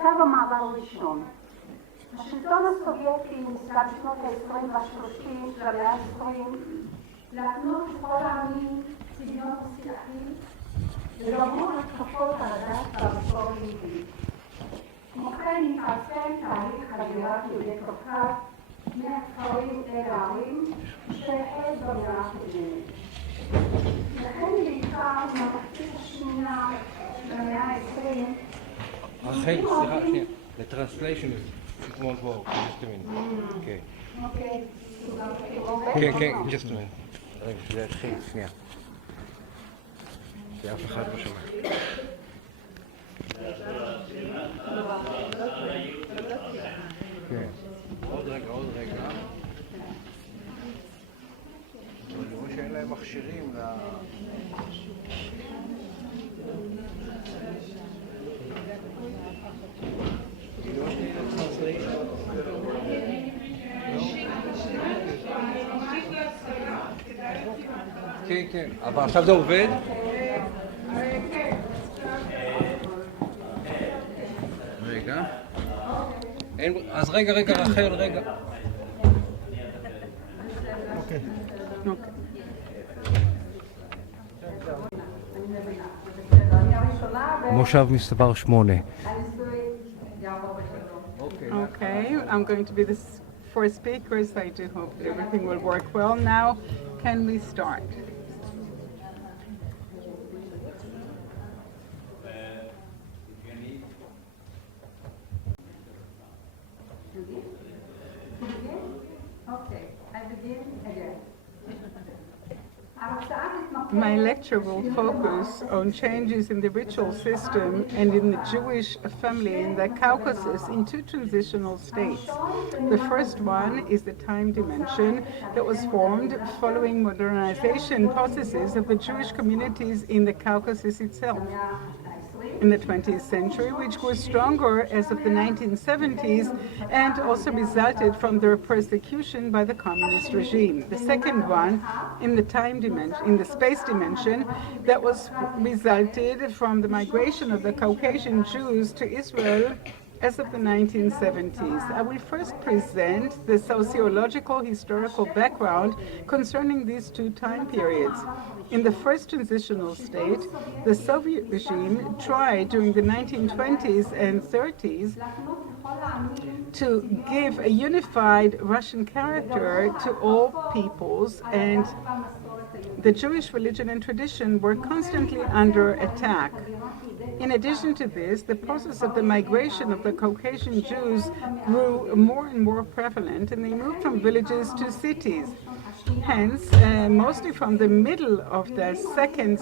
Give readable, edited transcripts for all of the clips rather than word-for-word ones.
במעבר ראשון. השלטון הסובייטי ניסה בשנות ה-20 וה-30 של המאה ה-20 להקנות לכל העמים צביון מסילתי ולגמור התקפות על הדת והמסורת היהודית. כמו כן התעצם תהליך הגירת יהודי קווקז מהכפרים אל הערים שהחל במאה הקודמת. לכן בעיקר במחצית השנייה של המאה ה-20 רחל, סליחה, שנייה. The translation it won't work. Just a minute. Okay. כן, כן, just a minute. רגע, שזה יתחיל, שנייה. שאף אחד לא שומע. כן. עוד רגע. אני רואה שאין להם מכשירים ל... כן, אבל עכשיו זה עובד? רגע. אז רגע, רחל, רגע. אוקיי. מושב מספר 8. Okay, I'm going to be the first speakers. I do hope that everything will work well now. Can we start? Okay, I begin again. My lecture will focus on changes in the ritual system and in the Jewish family in the Caucasus in two transitional states. The first one is the time dimension that was formed following modernization processes of the Jewish communities in the Caucasus itself. In the 20th century, which grew stronger as of the 1970s and also resulted from their persecution by the communist regime. The second one, in the time dimension, in the space dimension, that was resulted from the migration of the Caucasian Jews to Israel as of the 1970s. I will first present the sociological historical background concerning these two time periods. In the first transitional state, the Soviet regime tried during the 1920s and 30s to give a unified Russian character to all peoples, and the Jewish religion and tradition were constantly under attack. In addition to this, the process of the migration of the Caucasian Jews grew more and more prevalent, and they moved from villages to cities. Hence, mostly from the middle of the second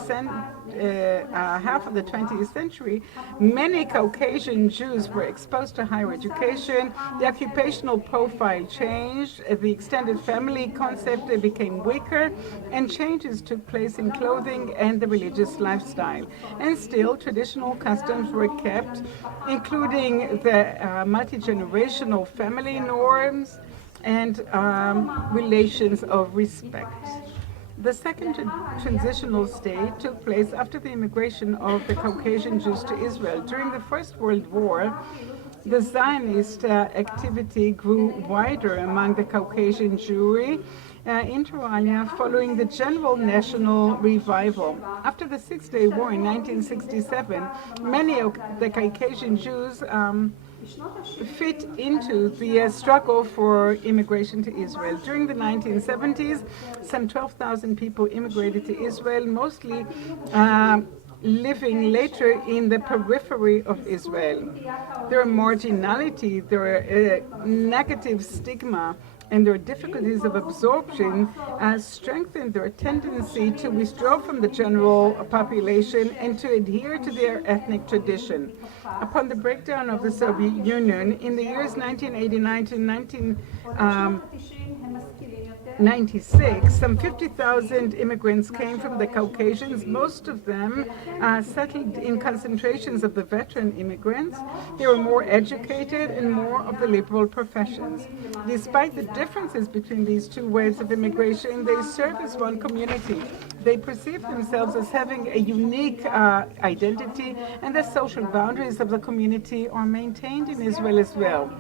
half of the 20th century, many Caucasian Jews were exposed to higher education, the occupational profile changed, the extended family concept became weaker, and changes took place in clothing and the religious lifestyle. And still, traditional customs were kept, including the multi-generational family norms and relations of respect. The second transitional state took place after the immigration of the Caucasian Jews to Israel. During the First World War, the Zionist activity grew wider among the Caucasian Jewry inter alia following the general national revival. After the Six-Day War in 1967, many of the Caucasian Jews fit into the struggle for immigration to Israel. During the 1970s, some 12,000 people immigrated to Israel, mostly living later in the periphery of Israel. Their marginality, their negative stigma, and their difficulties of absorption strengthened their tendency to withdraw from the general population and to adhere to their ethnic tradition. Upon the breakdown of the Soviet Union in the years 1989 to 1996, some 50,000 immigrants came from the Caucasians. Most of them settled in concentrations of the veteran immigrants. They were more educated and more of the liberal professions. Despite the differences between these two waves of immigration, they serve as one community. They perceive themselves as having a unique identity, and the social boundaries of the community are maintained in Israel as well.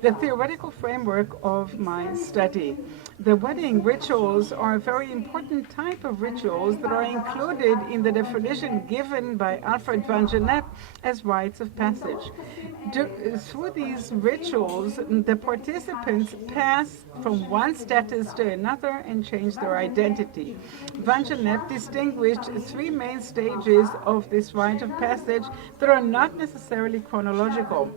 The theoretical framework of my study. The wedding rituals are a very important type of rituals that are included in the definition given by Alfred van Gennep as rites of passage. Through these rituals, the participants pass from one status to another and change their identity. Van Gennep distinguished three main stages of this rite of passage that are not necessarily chronological: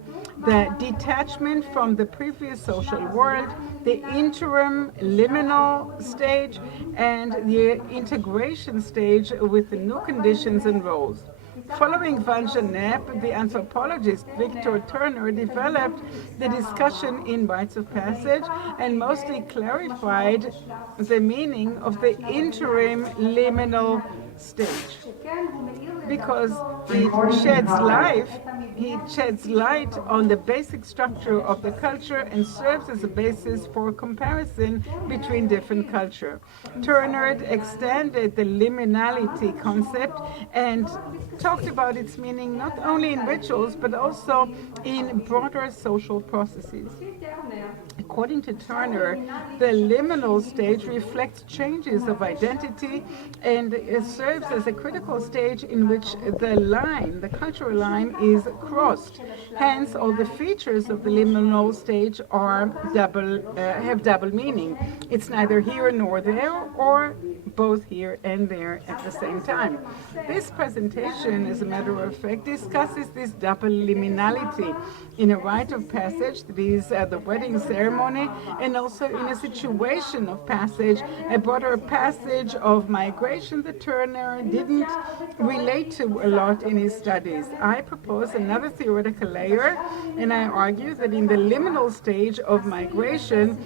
the detachment from the previous social world, the interim liminal stage, and the integration stage with the new conditions and roles. Following Van Gennep, the anthropologist Victor Turner developed the discussion in rites of passage and mostly clarified the meaning of the interim liminal stage, because he sheds light on the basic structure of the culture and serves as a basis for comparison between different cultures. Turner extended the liminality concept and talked about its meaning not only in rituals but also in broader social processes. According to Turner, the liminal stage reflects changes of identity and it serves as a critical stage in which the cultural line, is crossed. Hence, all the features of the liminal stage are have double meaning. It's neither here nor there, or both here and there at the same time. This presentation, as a matter of fact, discusses this double liminality in a rite of passage, that is the wedding ceremony, and also in a situation of passage, a broader passage of migration that Turner didn't relate to a lot in his studies. I propose another theoretical layer, and I argue that in the liminal stage of migration,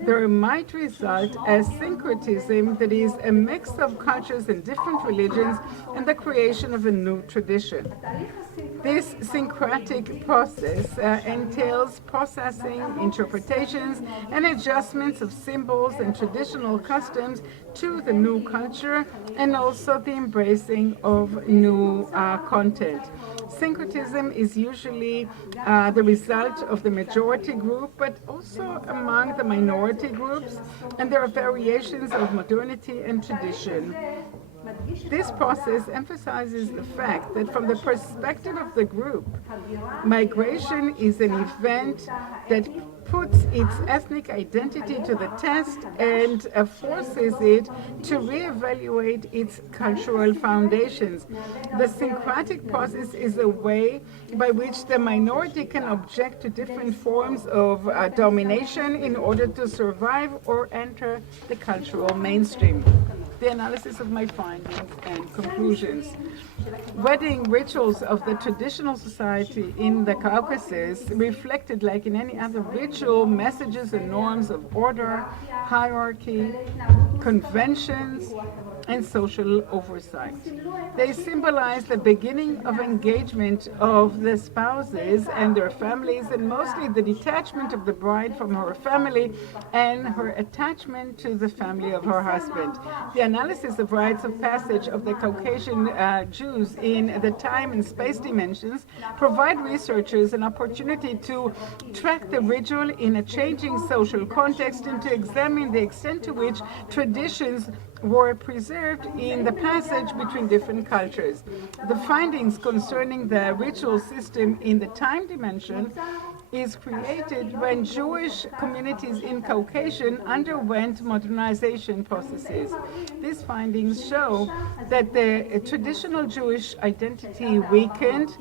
there might result a syncretism, that is a mix of cultures and different religions, and the creation of a new tradition. This syncretic process entails processing, interpretations, and adjustments of symbols and traditional customs to the new culture, and also the embracing of new content. Syncretism is usually the result of the majority group, but also among the minority groups, and there are variations of modernity and tradition. This process emphasizes the fact that from the perspective of the group, migration is an event that puts its ethnic identity to the test and forces it to reevaluate its cultural foundations. The syncretic process is a way by which the minority can object to different forms of domination in order to survive or enter the cultural mainstream. The analysis of my findings and conclusions. Wedding rituals of the traditional society in the Caucasus reflected, like in any other ritual, messages and norms of order, hierarchy, conventions, and social oversight. They symbolize the beginning of engagement of the spouses and their families, and mostly the detachment of the bride from her family and her attachment to the family of her husband. The analysis of rites of passage of the Caucasian Jews in the time and space dimensions provide researchers an opportunity to track the ritual in a changing social context and to examine the extent to which traditions were preserved in the passage between different cultures. The findings concerning the ritual system in the time dimension is created when Jewish communities in Caucasus underwent modernization processes. These findings show that the traditional Jewish identity weakened,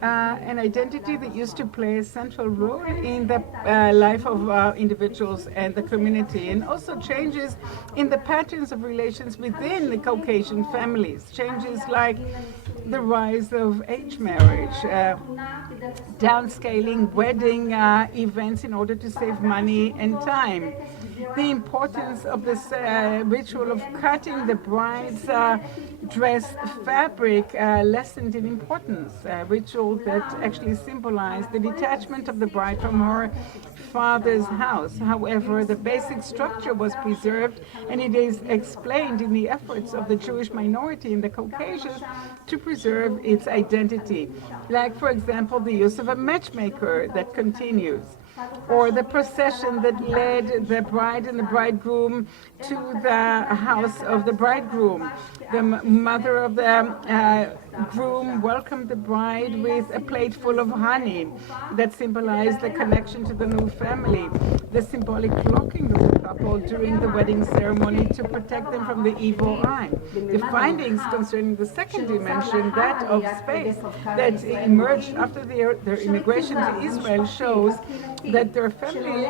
an identity that used to play a central role in the life of individuals and the community, and also changes in the patterns of relations within the Caucasian families, changes like the rise of age marriage, downscaling wedding events in order to save money and time, the importance of this ritual of cutting the bride's dress fabric lessened in importance, a ritual that actually symbolized the detachment of the bride from her father's house. However, the basic structure was preserved, and it is explained in the efforts of the Jewish minority in the Caucasus to preserve its identity. Like, for example, the use of a matchmaker that continues, or the procession that led the bride and the bridegroom to the house of the bridegroom. The mother of the groom welcomed the bride with a plate full of honey that symbolized the connection to the new family. The symbolic cloaking of the couple during the wedding ceremony to protect them from the evil eye. The findings concerning the second dimension, that of space, that emerged after their immigration to Israel, shows that their family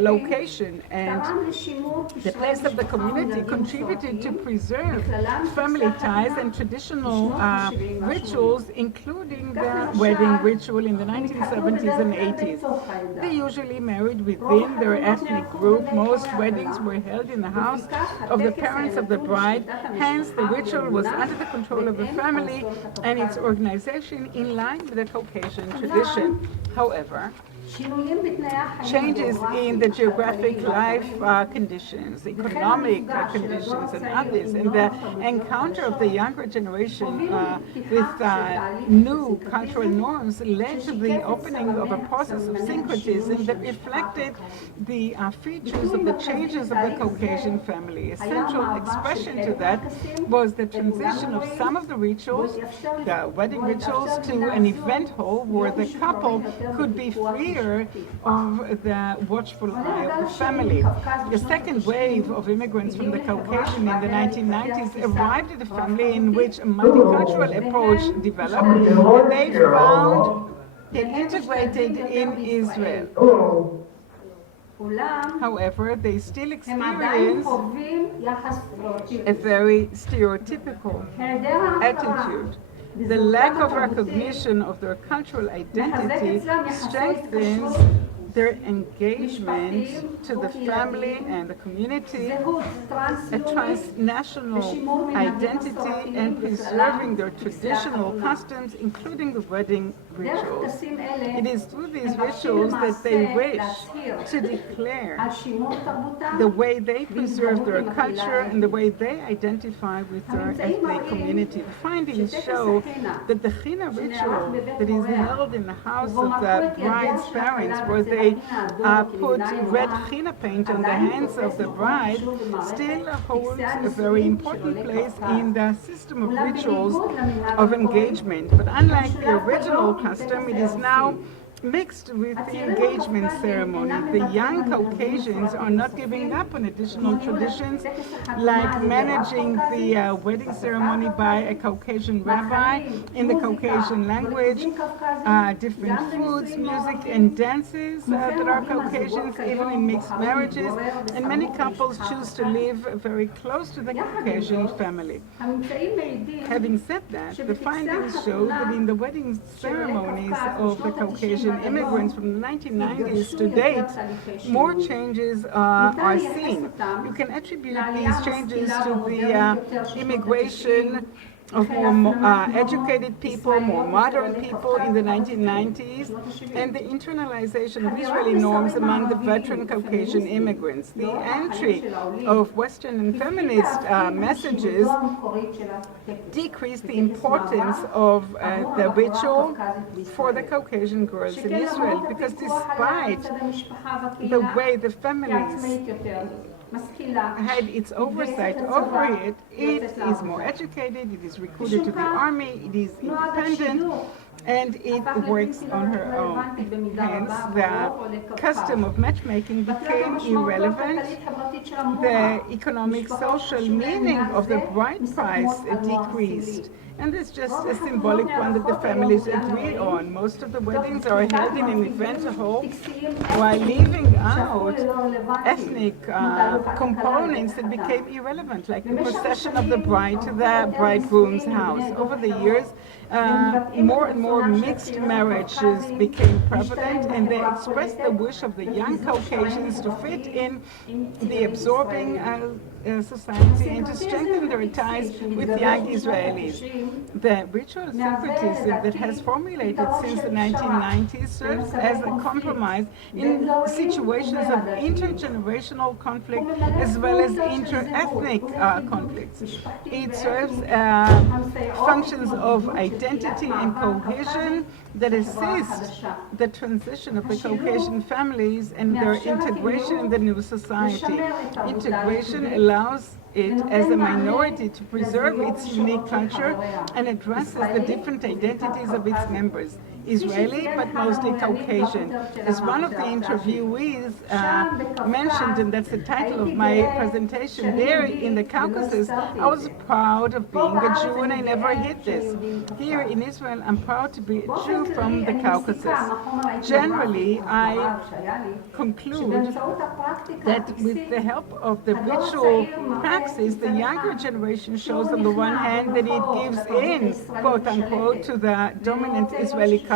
location and the place of the community contributed to preserve family ties and traditional rituals, including the wedding ritual in the 1970s and 80s. They usually married within their ethnic group. Most weddings were held in the house of the parents of the bride. Hence, the ritual was under the control of the family and its organization in line with the Caucasian tradition. However, changes in the geographic life conditions, economic conditions, and others, and the encounter of the younger generation with new cultural norms led to the opening of a process of syncretism that reflected the features of the changes of the Caucasian family. A central expression to that was the transition of some of the rituals, the wedding rituals, to an event hall where the couple could be freer of the watchful eye of the family. The second wave of immigrants from the Caucasian in the 1990s arrived at a family in which a multicultural approach developed, and they found it integrated in Israel. However, they still experience a very stereotypical attitude. The lack of recognition of their cultural identity strengthens their engagement to the family and the community, a transnational identity, and preserving their traditional customs, including the wedding rituals. It is through these rituals that they wish to declare the way they preserve their culture and the way they identify with their ethnic community. The findings show that the China ritual that is held in the house of the bride's parents, where they put red China paint on the hands of the bride, still holds a very important place in the system of rituals of engagement. But unlike the original custom, it is now mixed with the engagement ceremony. The young Caucasians are not giving up on additional traditions like managing the wedding ceremony by a Caucasian rabbi in the Caucasian language, different foods, music, and dances that are Caucasians, even in mixed marriages, and many couples choose to live very close to the Caucasian family. Having said that, the findings show that in the wedding ceremonies of the Caucasian immigrants from the 1990s to date, more changes are seen. You can attribute these changes to the immigration of more educated people, more modern people in the 1990s, and the internalization of Israeli norms among the veteran Caucasian immigrants. The entry of Western and feminist messages decreased the importance of the ritual for the Caucasian girls in Israel, because despite the way the families had its oversight over it, it is more educated, it is recruited to the army, it is independent, and it works on her own. Hence, the custom of matchmaking became irrelevant. The economic, social meaning of the bride price decreased. And it's just a symbolic one that the families agree on. Most of the weddings are held in an event hall, while leaving out ethnic components that became irrelevant, like the procession of the bride to the bridegroom's house. Over the years, more and more mixed marriages became prevalent, and they expressed the wish of the young Caucasians to fit in the absorbing society and to strengthen their ties with young Israelis. The ritual syncretism that has formulated since the 1990s serves as a compromise in situations of intergenerational conflict as well as inter-ethnic conflicts. It serves functions of identity and cohesion that assist the transition of the Caucasian families and their integration in the new society. Integration allows it as a minority to preserve its unique culture and addresses the different identities of its members. Israeli, but mostly Caucasian. As one of the interviewees mentioned, and that's the title of my presentation, there in the Caucasus, I was proud of being a Jew and I never hid this. Here in Israel, I'm proud to be a Jew from the Caucasus. Generally, I conclude that with the help of the ritual praxis, the younger generation shows on the one hand that it gives in, quote unquote, to the dominant Israeli culture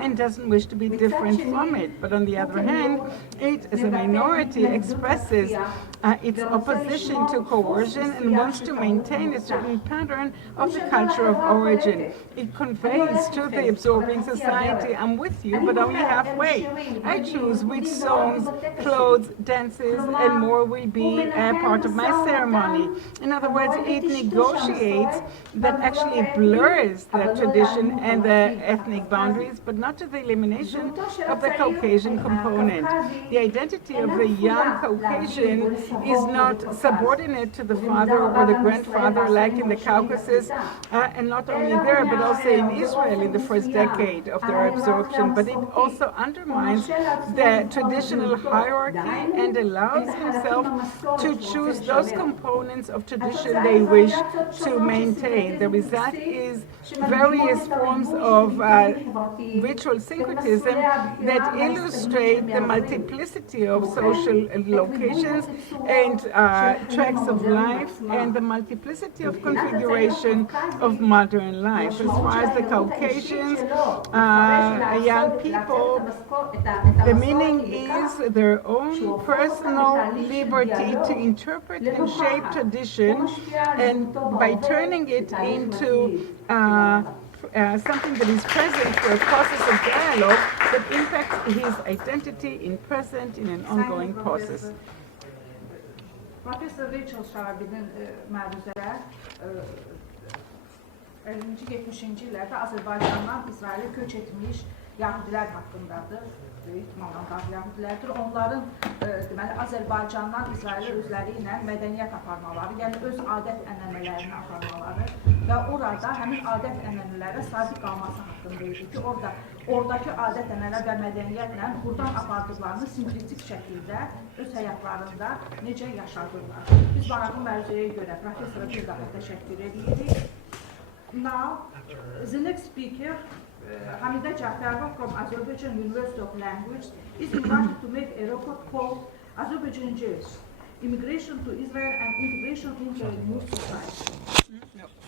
and doesn't wish to be different from it. But on the other hand, it as a minority expresses its opposition to coercion and wants to maintain a certain pattern of the culture of origin. It conveys to the absorbing society, I'm with you, but only halfway. I choose which songs, clothes, dances, and more will be a part of my ceremony. In other words, it negotiates that actually blurs the tradition and the ethnic boundaries, but not to the elimination of the Caucasian component. The identity of the young Caucasian is not subordinate to the father or the grandfather like in the Caucasus, and not only there, but also in Israel in the first decade of their absorption. But it also undermines the traditional hierarchy and allows himself to choose those components of tradition they wish to maintain. The result is various forms of ritual syncretism that illustrate the multiplicity of social locations and tracks of life and the multiplicity of configuration of modern life. As far as the Caucasians, young people, the meaning is their own personal liberty to interpret and shape tradition, and by turning it into something that is present for a process of dialogue that impacts his identity in present in an ongoing process. Professor Rachel Sharabi'nin məruzədə 50-70-ci illərdə Azərbaycandan İsrailə köç etmiş Yahudilər haqqındadır. Böyük ihtimalla Qaz Yahudilərdir. Onların deməli Azərbaycandan İsrailə özləri ilə mədəniyyət aparmaları, yəni öz adət-ənənələrini aparmaları və orada həmin adət-ənənələrə sadiq qalması haqqında idi ki, oradakı adət-ənənələr və mədəniyyətlə buradan apardıqlarını sinkretik şəkildə öz həyatlarında necə yaşadırlar. Biz bu məruzəyə görə professora bir daha təşəkkür edirik. Now, the next speaker, Hamida Jafarova from Azerbaijan University of Language, is invited to make a report called Azerbaijani Jews, Immigration to Israel and Integration into a New Society.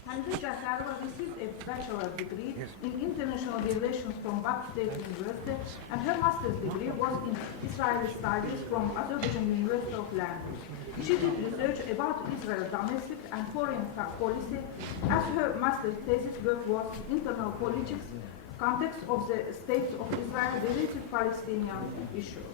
Hamida Jafarova received a bachelor's degree in international relations from Bakü State University, and her master's degree was in Israeli studies from Azerbaijan University of Language. She did research about Israel's domestic and foreign policy, as her master's thesis work was internal politics, context of the state of Israel related Palestinian issue.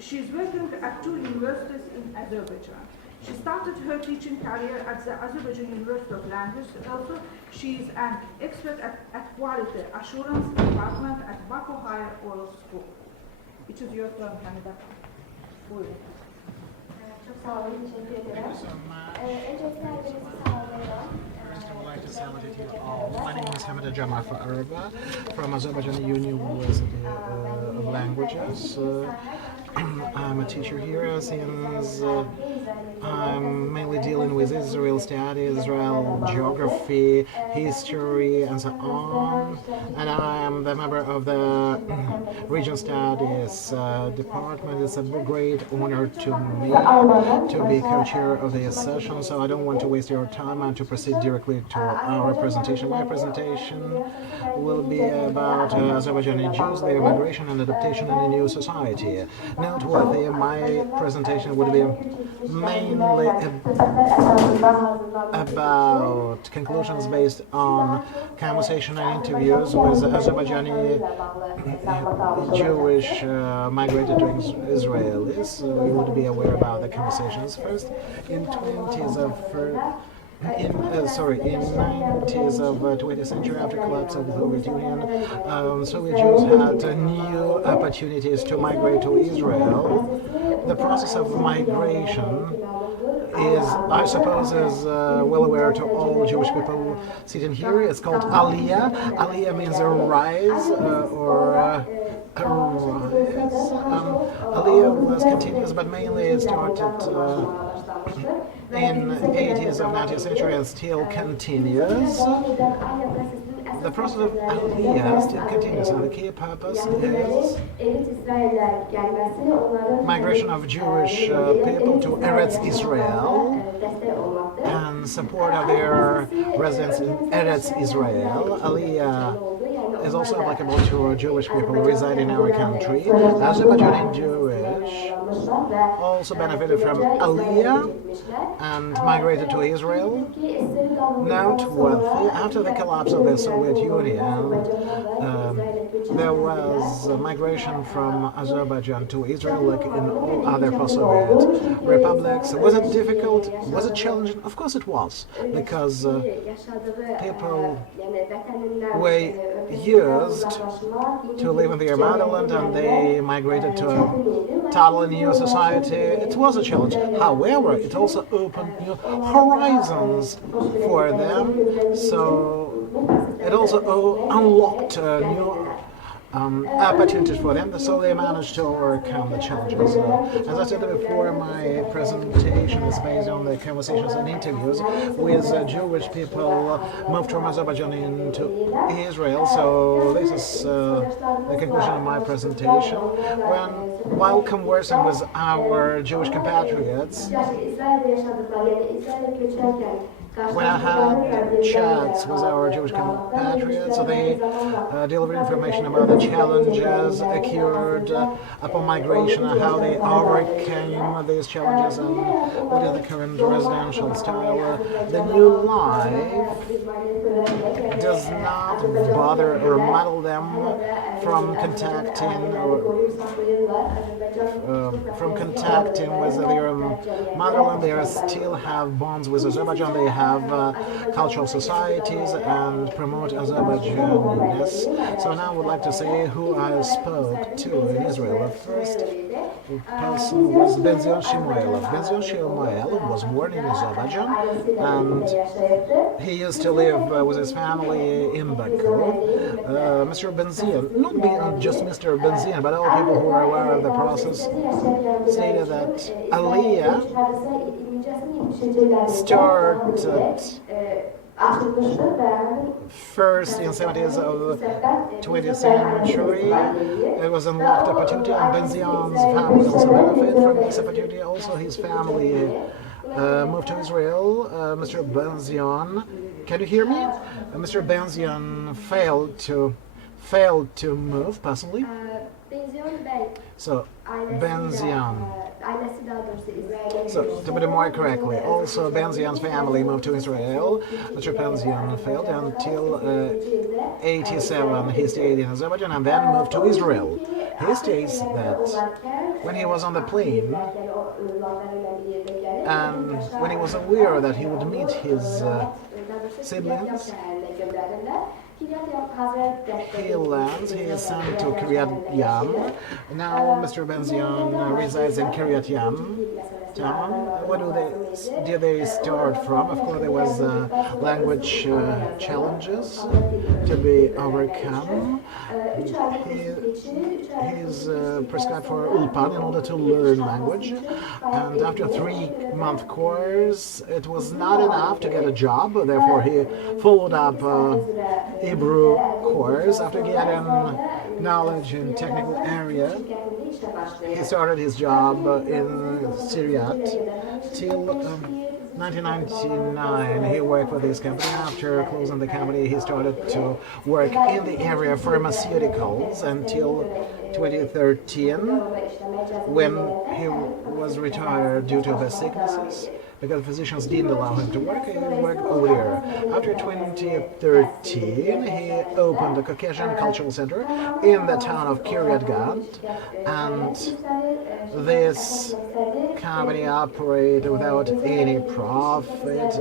She is working at 2 universities in Azerbaijan. She started her teaching career at the Azerbaijan University of Language. Also, she is an expert at quality assurance department at Baku Higher Oral School. It is your turn, Hamida. Çok sağ olun, teşekkür ederim. Öncelikle hepinizi sağlıyorum. I'd like to say hello to you all. My name is Hamida Jafarova from Azerbaijan University of Languages. I'm a teacher here since I'm mainly dealing with Israel studies, Israel geography, history, and so on. And I am the member of the regional studies department. It's a great honor to me to be co-chair of this session, so I don't want to waste your time and to proceed directly to our presentation. My presentation will be about Azerbaijani Jews, their migration and adaptation in a new society. noteworthy. My presentation would be mainly about conclusions based on conversation and interviews with Azerbaijani Jewish migrated to Israelis. You would be aware about the conversations first. In 90s of 20th century, after collapse of the Soviet Union, Soviet Jews had new opportunities to migrate to Israel. The process of migration is, I suppose, is well aware to all Jewish people sitting here. It's called Aliyah. Aliyah means a rise or a rise. Aliyah was continuous, but mainly it started in 80s of 19th century and still continues. The process of Aliyah still continues, and the key purpose is migration of Jewish people to Eretz Israel and support of their residents in Eretz Israel. Aliyah is also applicable to Jewish people who reside in our country. Azerbaijani Jewish also benefited from Aliyah and migrated to Israel. Noteworthy, after the collapse of the Soviet Union, there was migration from Azerbaijan to Israel, like in all other post-Soviet republics. Was it difficult? Was it challenging? Of course it was, because people were used to live in their motherland and they migrated to a totally new society. It was a challenge. However, it also opened new horizons for them. So it also unlocked new opportunities for them, so they managed to overcome the challenges. As I said before, my presentation is based on the conversations and interviews with Jewish people moved from Azerbaijan into Israel. So this is the conclusion of my presentation. While conversing with our Jewish compatriots, when I had chats with our Jewish compatriots, they delivered information about the challenges occurred upon migration and how they overcame these challenges and what is the current residential style. The new life does not bother or muddle them from contacting with their motherland. They still have bonds with Azerbaijan. They have cultural societies and promote Azerbaijaniness. So now I would like to say who I spoke to in Israel. The first person was Benzion Shimoelov. Benzion Shimoelov was born in Azerbaijan and he used to live with his family in Baku. Mr. Benzion, not just Mr. Benzion, but all people who are aware of the process, stated that Aliyah started first in 70s of the 20th century. It was an unlocked opportunity, and Benzion's family also benefited from this opportunity. Also, his family moved to Israel. Mr. Benzion, can you hear me? Mr. Benzion failed to move personally. So Benzion. So to put it more correctly, also Benzion's family moved to Israel. Mr. Benzion failed until 87. He stayed in Azerbaijan and then moved to Israel. He states that when he was on the plane and when he was aware that he would meet his siblings, he lands, he is sent to Kiryat Yam. Now Mr. Benzion resides in Kiryat Yam town. What did they start from? Of course, there was language challenges to be overcome. He's prescribed for ulpan in order to learn language. And after a 3-month course, it was not enough to get a job. Therefore, he followed up Hebrew course. After getting knowledge in technical area, he started his job in Syria till 1999, he worked for this company. After closing the company, he started to work in the area of pharmaceuticals until 2013, when he was retired due to the sicknesses. Because physicians didn't allow him to work, he worked over there. After 2013, he opened the Caucasus Cultural Center in the town of Kiryat Gat, and this company operated without any profit.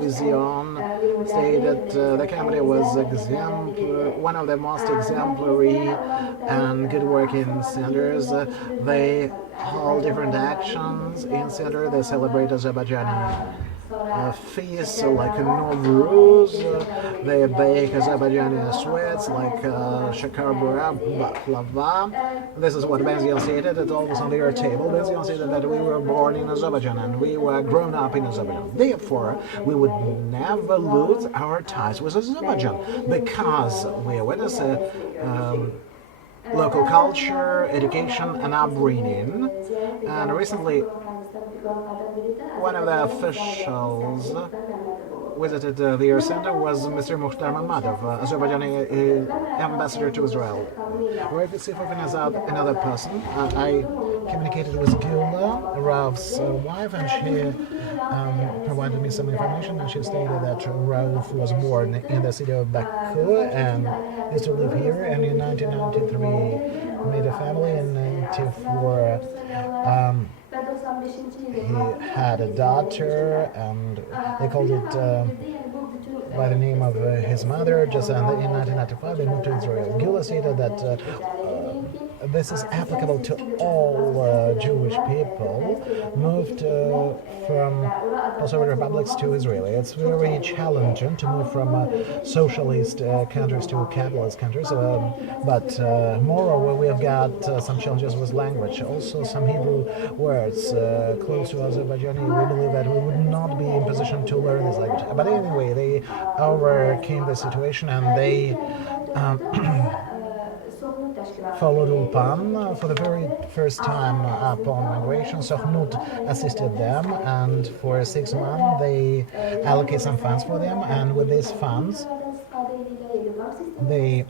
Vision stated the company was one of the most exemplary and good working centers. They hold different actions in center. They celebrate Azerbaijani feasts like Nowruz. They bake Azerbaijani sweets like Sharabi, baklava. This is what Benzion stated. It's always on their table. Benzion stated that we were born in Azerbaijan and we were grown up in Azerbaijan. Therefore, we would never lose our ties with Azerbaijan because we witness local culture, education, and upbringing. And recently, one of the officials visited their center was Mr. Mukhtar Mammadov, Azerbaijani ambassador to Israel. Rav Yosefov is another person. I communicated with Gula, Rav's wife, and she provided me some information, and she stated that Rav was born in the city of Baku and used to live here, and in 1993 made a family. In 1994 he had a daughter, and they called it by the name of his mother. Just in 1995 they moved to Israel. Gula stated that this is applicable to all Jewish people moved from post-Soviet republics to Israel. It's very challenging to move from socialist countries to capitalist countries, but moreover we have got some challenges with language. Also some Hebrew words close to Azerbaijani. We believe that we would not be in position to learn this language. But anyway, they overcame the situation and they followed Ulpan for the very first time upon migration. Sohnut assisted them, and for 6 months they allocate some funds for them, and with these funds they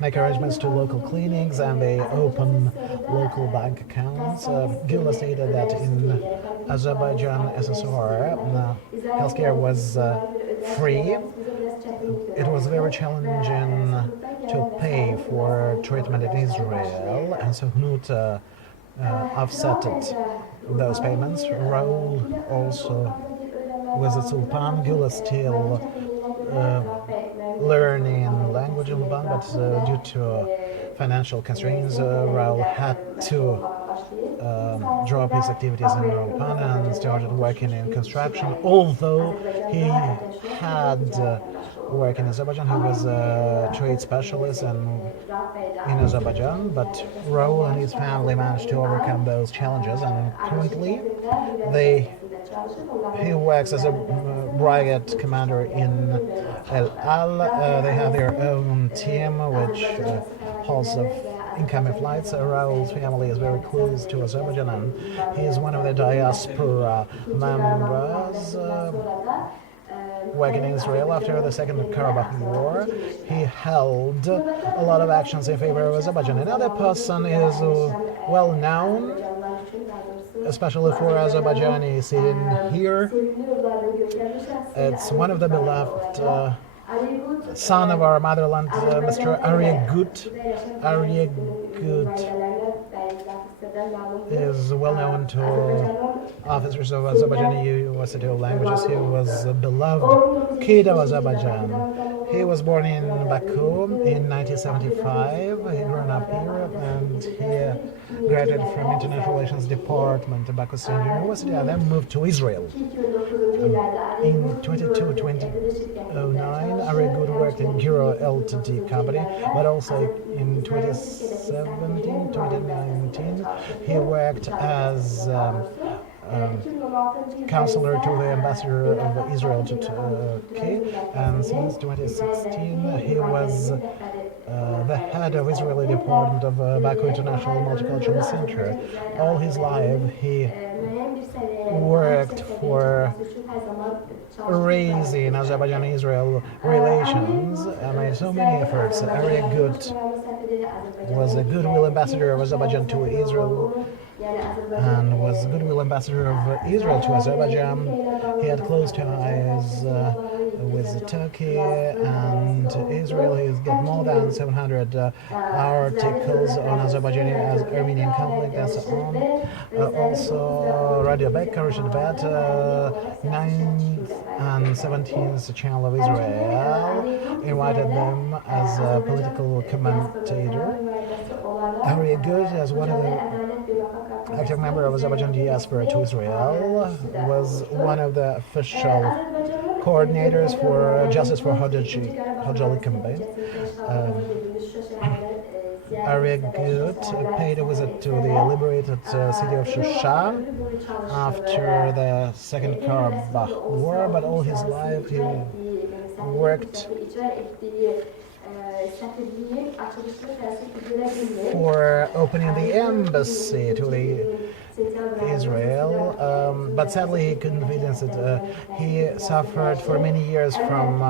make arrangements to local clinics and they open local bank accounts. Gila stated that in Azerbaijan SSR healthcare was free. It was very challenging to pay for treatment in Israel, and so Hnut offset those payments. Raul also visits Ulpan. Gula still learning language in Ulpan, but due to financial constraints, Raul had to drop his activities in Ulpan and started working in construction. Although he had work in Azerbaijan, he was a trade specialist in Azerbaijan, but Raul and his family managed to overcome those challenges, and currently he works as a brigade commander in El Al. They have their own team which holds incoming flights. Raul's family is very close to Azerbaijan, and he is one of the diaspora members working in Israel after the Second Karabakh War. He held a lot of actions in favor of Azerbaijan. Another person is well known, especially for Azerbaijani sitting here. It's one of the beloved son of our motherland, Mr. Aryegut. Is well known to officers of Azerbaijani University of Languages. He was a beloved kid of Azerbaijan. He was born in Baku in 1975. He grew up here and he graduated from International Relations Department at Baku State University and then moved to Israel. In 2009, Aryegut worked in Giro Ltd company, but also in 2017, 2019, he worked as counselor to the ambassador of Israel to Turkey, and since 2016 he was the head of Israeli department of Baku International Multicultural Center. All his life he worked for raising Azerbaijan-Israel relations and made so many efforts. Ari Gut was a goodwill ambassador of Azerbaijan to Israel and was the goodwill ambassador of Israel to Azerbaijan. He had close ties with Turkey and Israel. He's got more than 700 articles on Azerbaijani-Armenian conflict and so on. Also, Radio Beka, Richard Bet, 9th and 17th channel of Israel invited them as a political commentator. Ari Good, as one of the active member of Azerbaijan diaspora to Israel, was one of the official coordinators for Justice for Hajjali campaign. Ari Good paid a visit to the liberated city of Shusha after the Second Karabakh War, but all his life he worked for opening the embassy to Israel, but sadly he couldn't witness it. He suffered for many years from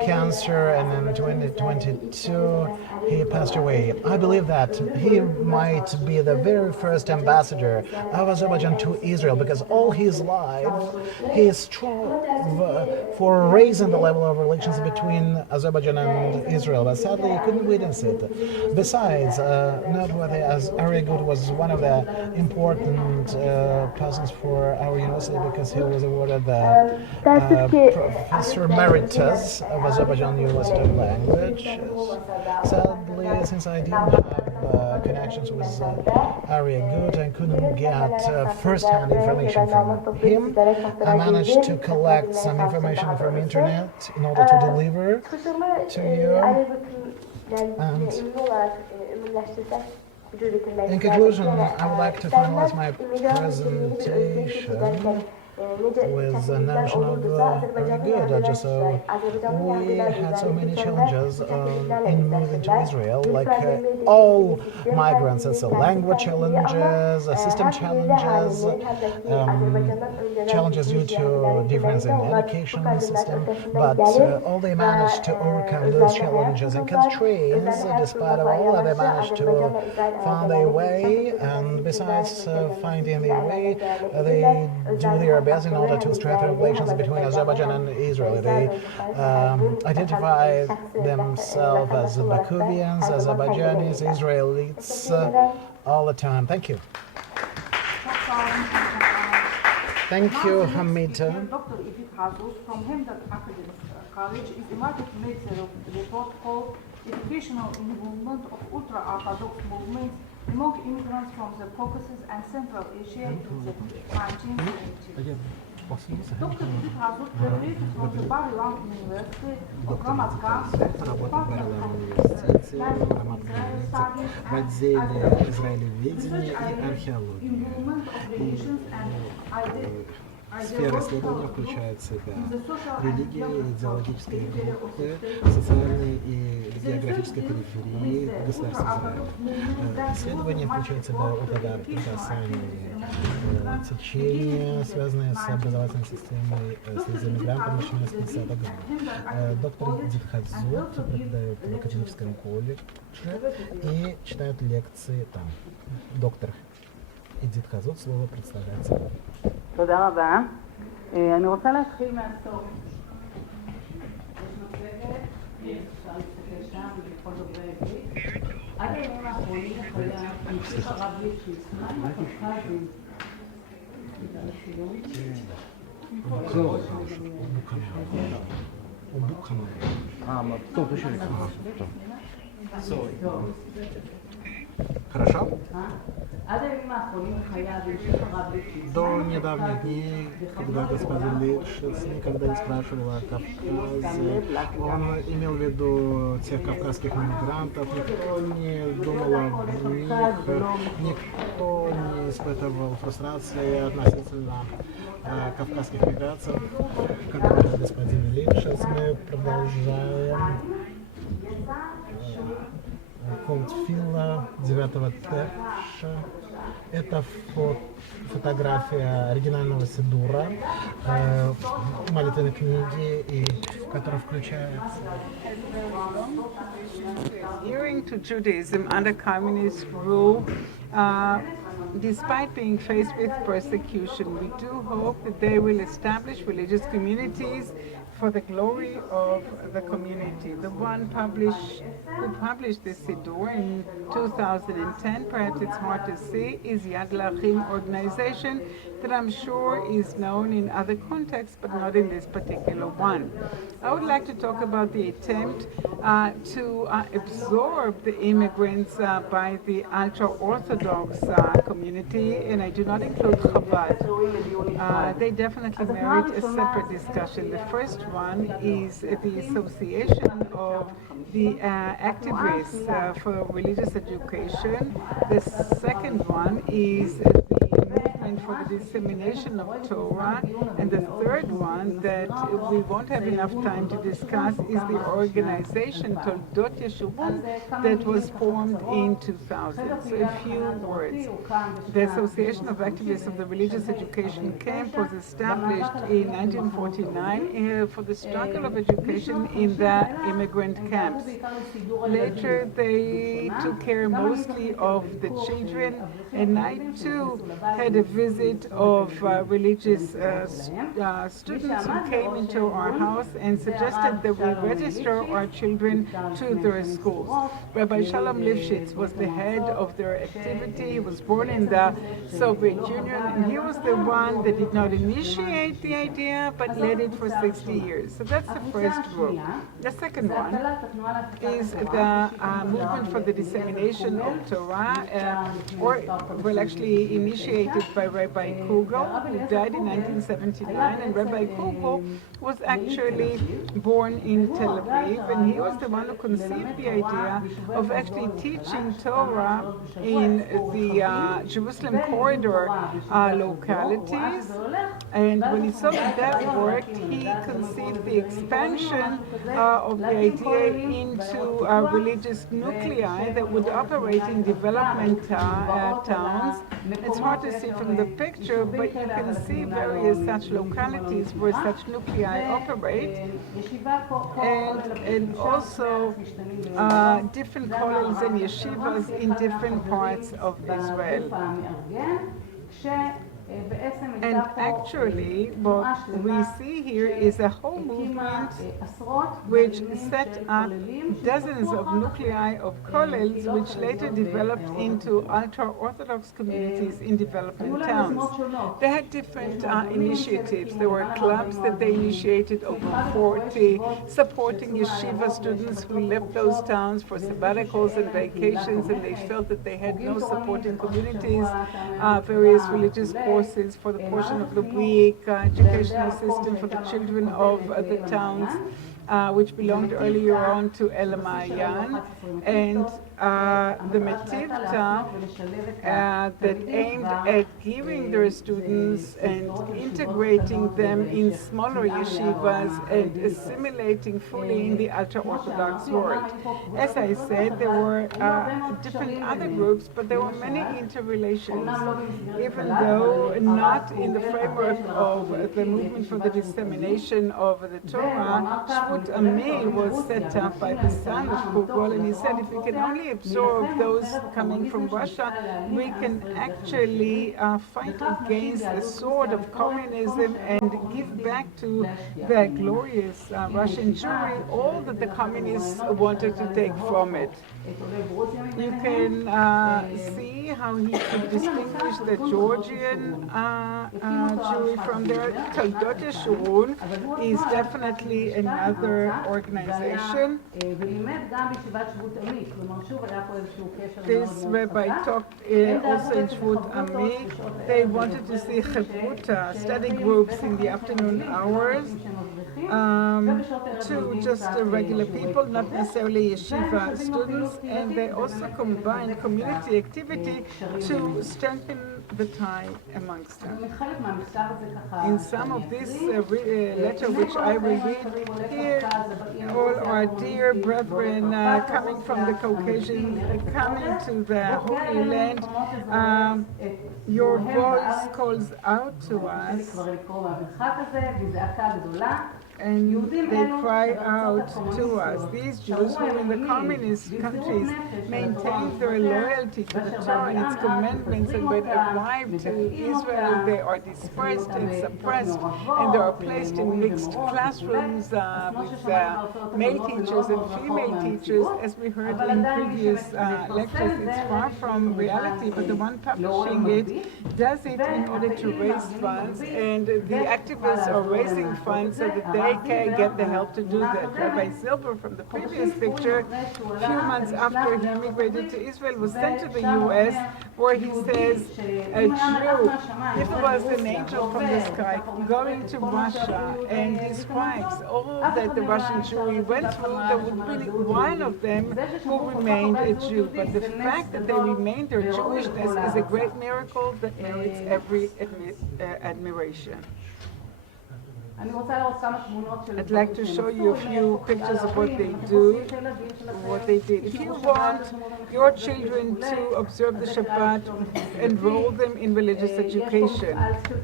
cancer, and in 2022 he passed away. I believe that he might be the very first ambassador of Azerbaijan to Israel, because all his life he strove for raising the level of relations between Azerbaijan and Israel, but sadly he couldn't witness it. Besides, noteworthy as Ari Good was one of the important persons for our university, because he was awarded the Professor Emeritus of Azerbaijan University of Language. Sadly, since I didn't have connections with Ari Good and couldn't get first-hand information from him, I managed to collect some information from internet in order to deliver to you. And in conclusion, I would like to finalize my presentation with the notion of very good. Just so we had so many challenges in moving to Israel, like all migrants. It's language challenges, system challenges, challenges due to difference in education system, but all they managed to overcome those challenges and catch trains. Despite of all, they managed to find their way, and besides finding their way, they do their best in order to strengthen relations between Azerbaijan and Israel. They identify themselves as Bakuvians, Azerbaijanis, Israelis all the time. Thank you. Thank you, Hamida. Dr. Idit Hazut from Hemdat Academic College is invited to make the report called Educational Involvement of Ultra-Orthodox Movements among immigrants from the Caucasus and Central Asia in the 1970s. Dr. Idit Hazut graduated from the Babylon University of Ramazanova в отделе израилеведения и археологии. Сфера исследования включает в себя религия, идеологические группы, социальные и географические периферии государства Израиля. Исследование включает в себя описание течения, связанные с образовательной системой, с иммигрантами, начиная с 50-х годов. Доктор Идит Hazut преподает в академическом колледже и читает лекции там. Доктор Idit Hazut, слово представляется. תודה רבה. אני רוצה להתחיל מהסוף. יש מצגת, אפשר להסתכל שם, בכל דוברי עברית. עד הימים האחרונים היה נמשיך הרב ליפשיץ, מה עם הקווקזים? בגלל השילום? Хорошо? До недавних дней, когда господин Дymshits никогда не спрашивал о Кавказе, он имел в виду тех кавказских мигрантов, никто не думал о них, никто не испытывал фрустрации относительно кавказских миграций. Как говорит господин Dymshits, мы продолжаем Колдфилла 9-го Теша. Это фотография оригинального Сидура, молитвенной книги, и которая включает adhering to Judaism under communist rule, despite being faced with persecution, we do hope that they will establish religious communities for the glory of the community. The one who published this Siddur in 2010, perhaps it's hard to see, is Yad Lachim organization that I'm sure is known in other contexts, but not in this particular one. I would like to talk about the attempt to absorb the immigrants by the ultra-Orthodox community, and I do not include Chabad. They definitely merit a separate discussion. The first one is the association of the activists for religious education. The second one is the movement for the dissemination of Torah. And the third one that we won't have enough time to discuss is the organization Toldot Yeshuvim that was formed in 2000. So a few words. The Association of Activists of the Religious Education Camp was established in 1949 for the struggle of education in the immigrant camps. Later they took care mostly of the children, and I too had a visit of religious students who came into our house and suggested that we register our children to their schools. Rabbi Shalom Lifshitz was the head of their activity. He was born in the Soviet Union, and he was the one that did not initiate the idea but led it for 60 years. So that's the first group. The second one is the movement for the dissemination of Torah, actually initiated by Rabbi Kugel, who died in 1979, and Rabbi Kugel was actually born in Tel Aviv, and he was the one who conceived the idea of actually teaching Torah in the Jerusalem corridor localities. And when he saw that worked, he conceived the expansion of the idea into religious nuclei that would operate in development towns. It's hard to see from the picture, but you can see various such localities where such nuclei operate, and also different kollels and yeshivas in different parts of Israel. And actually, what we see here is a whole movement which set up dozens of nuclei of kollels, which later developed into ultra-Orthodox communities in development towns. They had different initiatives. There were clubs that they initiated, over 40, supporting yeshiva students who left those towns for sabbaticals and vacations, and they felt that they had no supporting communities, various religious courses for the portion of the week, educational system for the children of the towns, which belonged earlier on to El Maayan, and the Metivta that aimed at giving their students and integrating them in smaller yeshivas and assimilating fully in the ultra-Orthodox world. As I said, there were different other groups, but there were many interrelations. Even though not in the framework of the movement for the dissemination of the Torah, Shvut AMEA was set up by the son of Kugel, and he said if we can only absorb those coming from Russia, we can actually fight against the sword of communism and give back to the glorious Russian Jewry all that the communists wanted to take from it. You can see how he could distinguish the Georgian Jewry from there. Toldot Yeshurun is definitely another organization. This rabbi talked also in Shvut AMEA. They wanted to see chavruta, study groups in the afternoon hours, to just regular people, not necessarily yeshiva students, and they also combined community activity to strengthen the tie amongst them. In some of this letter which I will read here, all are dear brethren coming from the Caucasian, coming to the Holy Land, your voice calls out to us, and they cry out to us. These Jews who in the communist countries maintain their loyalty to the Torah and its commandments, and when arrived to Israel they are dispersed and suppressed, and they are placed in mixed classrooms with male teachers and female teachers. As we heard in previous lectures, it's far from reality, but the one publishing it does it in order to raise funds, and the activists are raising funds so that they can get the help to do that. Rabbi Silber from the previous picture, a few months after he immigrated to Israel, was sent to the US, where he says, a Jew, if it was an angel from the sky going to Russia and describes all that the Russian Jewry went through, there would be one of them who remained a Jew. But the fact that they remained their Jewishness is a great miracle that merits every admiration. I'd like to show you a few pictures of what they do, what they did. If you want your children to observe the Shabbat, enroll them in religious education.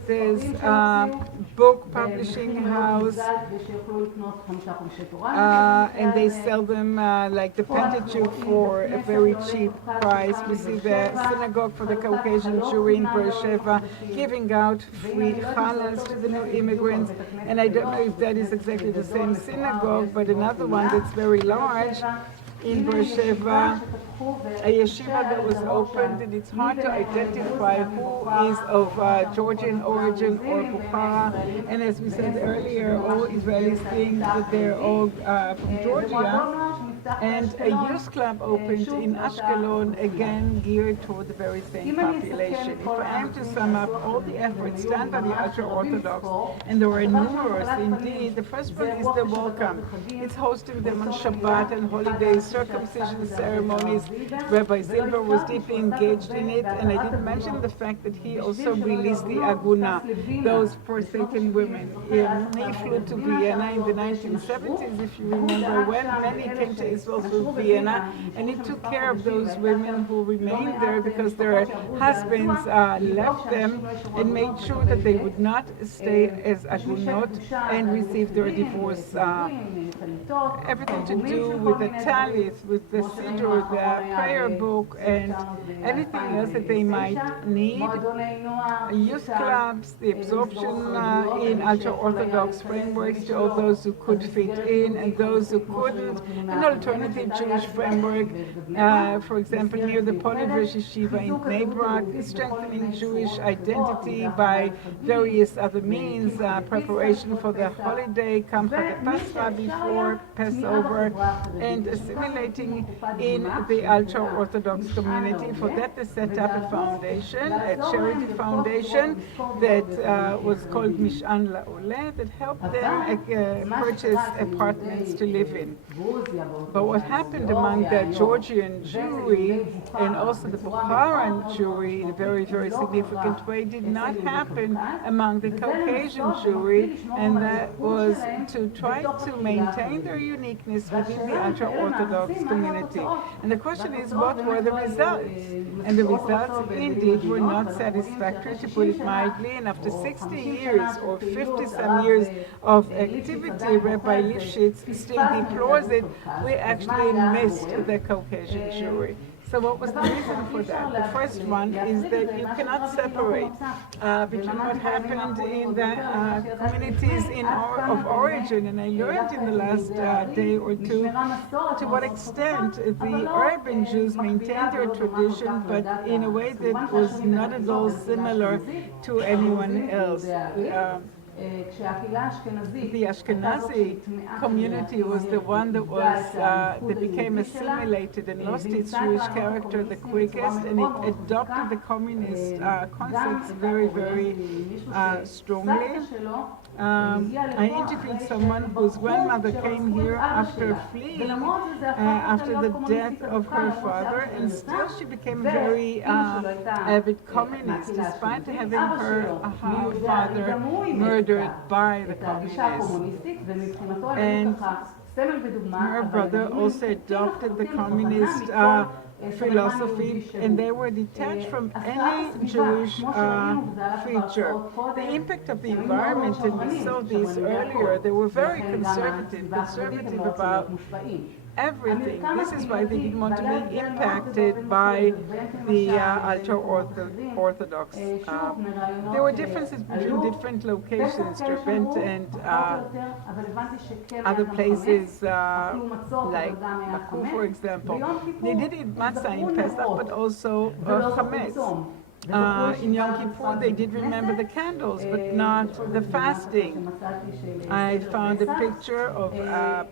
There's a book publishing house, and they sell them like the Pentateuch for a very cheap price. We see the synagogue for the Caucasian Jewry in Beersheba giving out free challahs to the new immigrants. And I don't know if that is exactly the same synagogue, but another one that's very large in Beersheba, a yeshiva that was opened, and it's hard to identify who is of Georgian origin or Bukhara. And as we said earlier, all Israelis think that they're all from Georgia. And a youth club opened in Ashkelon, again geared toward the very same population. If I am to sum up all the efforts done by the ultra-Orthodox, and there were numerous indeed, the first one is the welcome. It's hosting them on Shabbat and holidays, circumcision ceremonies. Rabbi Silber was deeply engaged in it, and I didn't mention the fact that he also released the Aguna, those forsaken women. He flew to Vienna in the 1970s, if you remember, when many came to Israel through Vienna, and he took care of those women who remained there because their husbands left them, and made sure that they would not stay as agunot and receive their divorce. Everything to do with the talit, with the siddur, the prayer book, and anything else that they might need. Youth clubs, the absorption in ultra-Orthodox frameworks to all those who could fit in and those who couldn't. An alternative Jewish framework, for example, near the Ponevezh Yeshiva in Bnei Brak, strengthening Jewish identity by various other means, preparation for the holiday, Kamcha de Pascha before Passover, and assimilating in the ultra-Orthodox community. For that, they set up a foundation, a charity foundation that was called Mishan La'oleh, that helped them purchase apartments to live in. But what happened among the Georgian Jewry and also the Bukharan Jewry in a very, very significant way did not happen among the Caucasian Jewry, and that was to try to maintain their uniqueness within the ultra-Orthodox community. And the question is, what were the results? And the results indeed were not satisfactory, to put it mildly, and after 60 years or 50-some years of activity, Rabbi Dymshits still deplores it. We actually missed the Caucasian Jewry. So what was the reason for that? The first one is that you cannot separate between what happened in the communities of origin, and I learned in the last day or two to what extent the urban Jews maintained their tradition, but in a way that was not at all similar to anyone else. The Ashkenazi community was the one that that became assimilated and lost its Jewish character the quickest, and it adopted the communist concepts very, very strongly. I interviewed someone whose grandmother came here after fleeing after the death of her father, and still she became a very avid communist, despite having her father murdered by the communists. And Her brother also adopted the communist philosophy, and they were detached from any Jewish feature. The impact of the environment, and we saw this earlier, they were very conservative about everything. This is why they didn't want to be impacted by the ultra-Orthodox. There were differences between different locations, Derbent and other places like Baku, for example. They did eat matzah in Pesach, but also chametz. In Yom Kippur, they did remember the candles, but not the fasting. I found a picture of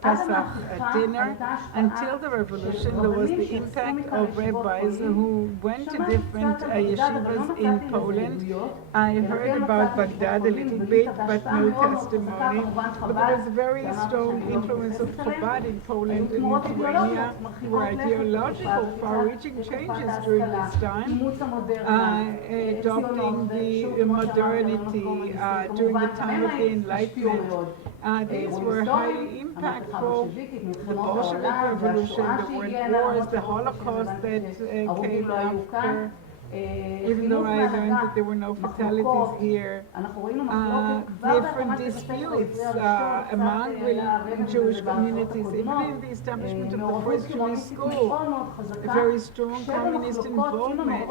Pesach dinner. Until the revolution, there was the impact of rabbis who went to different yeshivas in Poland. I heard about Baghdad a little bit, but no testimony. But there was a very strong influence of Chabad in Poland and Lithuania. There were ideological, far-reaching changes during this time. Adopting the modernity during the time of the Enlightenment. These were highly impactful. The Bolshevik Revolution, the World Wars, the Holocaust that came after. Even though I learned that there were no fatalities here, different disputes among Jewish communities, even in the establishment of the first Jewish school, a very strong communist involvement.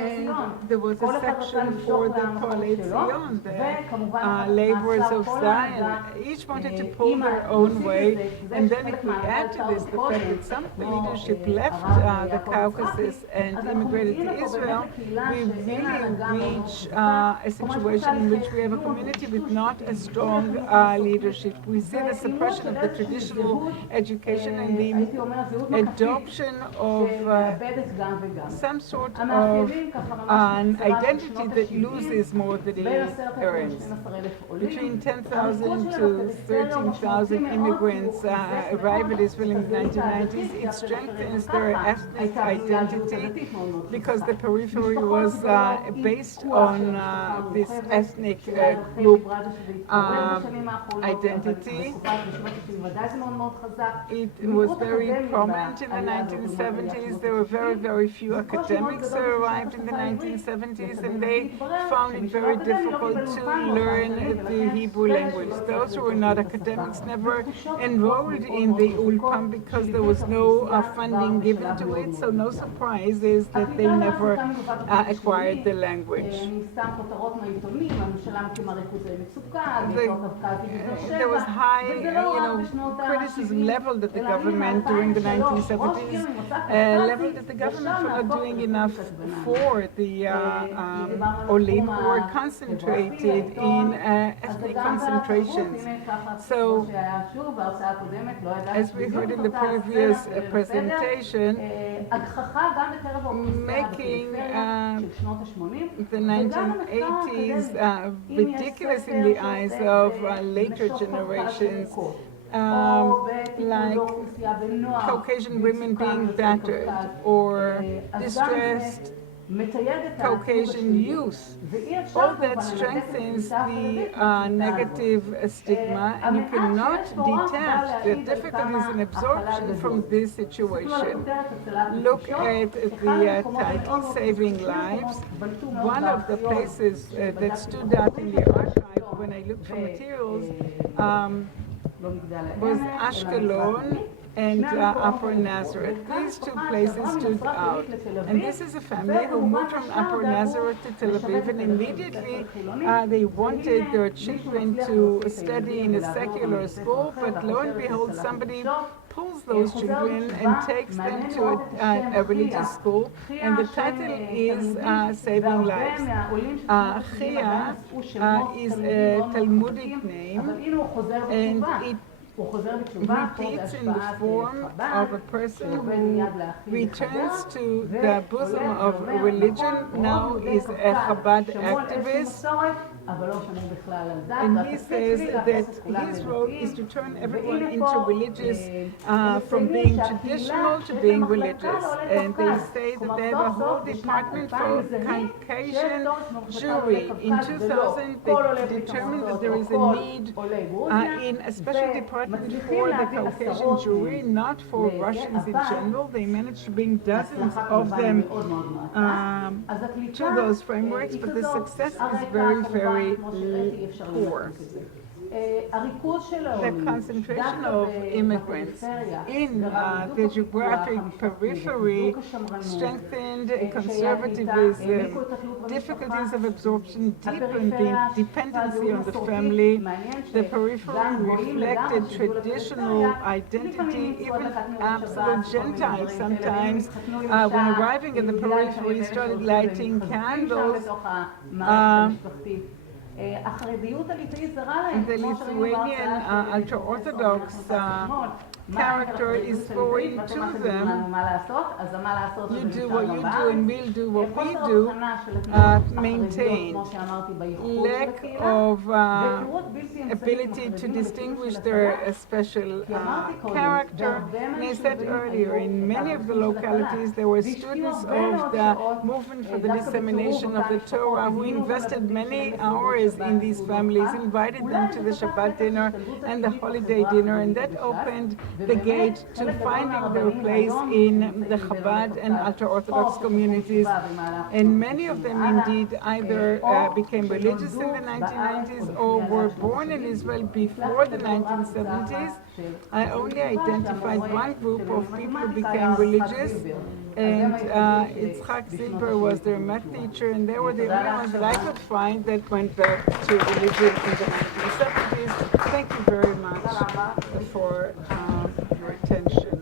And there was a section for the Poalei Zion, the laborers of Zion. Each wanted to pull their own way, and then if we add to this the fact that some of the leadership left the Caucasus and immigrated to Israel, we really reach a situation in which we have a community with not a strong leadership. We see the suppression of the traditional education and the adoption of some sort of an identity that loses more than it earns. Between 10,000 to 13,000 immigrants arrived at Israel in the 1990s. It strengthens their ethnic identity because the periphery was based on this ethnic group identity. It was very prominent in the 1970s. There were very, very few academics who arrived in the 1970s, and they found it very difficult to learn the Hebrew language. Those who were not academics never enrolled in the Ulpan because there was no funding given to it, so no surprise is that they never acquired the language. There was high, criticism leveled at the government during the 1970s, leveled at the government for not doing enough for the Olim who were concentrated in ethnic concentrations. So, as we heard in the previous presentation, making the 1980s ridiculous in the eyes of later generations, like Caucasian women being battered or distressed Caucasian youth. All that strengthens the negative stigma, and you cannot detach the difficulties in absorption from this situation. Look at the title, Saving Lives. One of the places that stood out in the archive when I looked for materials was Ashkelon and Upper Nazareth. These two places stood out. And this is a family who moved from Upper Nazareth to Tel Aviv, and immediately they wanted their children to study in a secular school, but lo and behold, somebody pulls those children and takes them to a religious school, and the title is Saving Lives. Chia is a Talmudic name, and it repeats in the form of a person who returns to the bosom of religion, now is a Chabad activist, אבל לא שמעו בכלל על דת. And he says that his role is to turn everyone into religious, from being traditional to being religious. And they say that they have a whole department for Caucasian Jewry. In 2000, they determined that there is a need in a special department for the Caucasian Jewry, not for Russians in general. They managed to bring dozens of them to those frameworks, but the success is very, very poor. The concentration of immigrants in the geographic periphery strengthened conservatism, difficulties of absorption deepened the dependency on the family. The periphery reflected traditional identity, even absolute Gentiles sometimes, when arriving at the periphery, started lighting candles. The Lithuanian ultra-Orthodox character is foreign to them. You do what you do and we'll do what we do, maintained. Lack of ability to distinguish their special character. And I said earlier, in many of the localities there were students of the movement for the dissemination of the Torah who invested many hours in these families, invited them to the Shabbat dinner and the holiday dinner, and that opened the gate to finding their place in the Chabad and ultra-Orthodox communities. And many of them indeed either became religious in the 1990s or were born in Israel before the 1970s. I only identified one group of people who became religious, and Yitzhak Zilber was their math teacher, and they were the only ones that I could find that went back to religion in the 1970s. Thank you very much for your attention.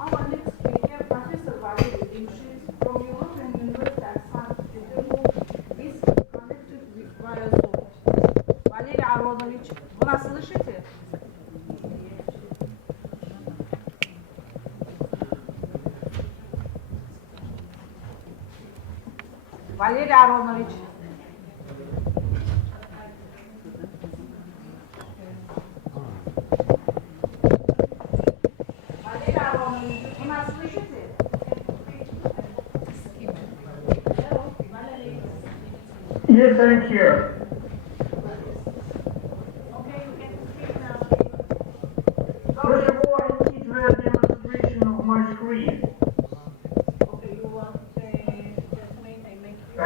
Our next speaker, Professor Valery Dymshits from European University at St. Petersburg, is connected with via Zoom. Valery Aronovich, вы нас слышите? Valery Aronovich. Yes, I'm here. Okay, you can speak now. First of all, I need a demonstration of my screen. Okay, you want just make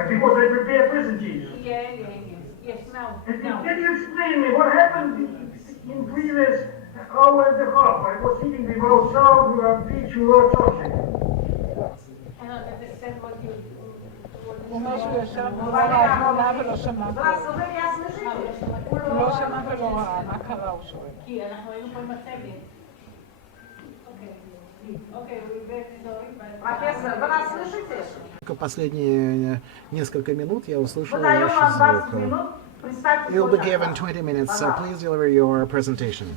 Because I prepare a presentation. Yes, now. And can you explain me what happened in previous hour and a half? I was sitting without sound, without pitch, without something. אומר שהוא ישב בהתחלה ולא שמע. הוא לא שמע ולא ראה, מה קרה הוא שואל. כי אנחנו היינו פה עם מצגת. Последние несколько минут я услышал ваш звук. You'll be given 20 minutes, so please deliver your presentation.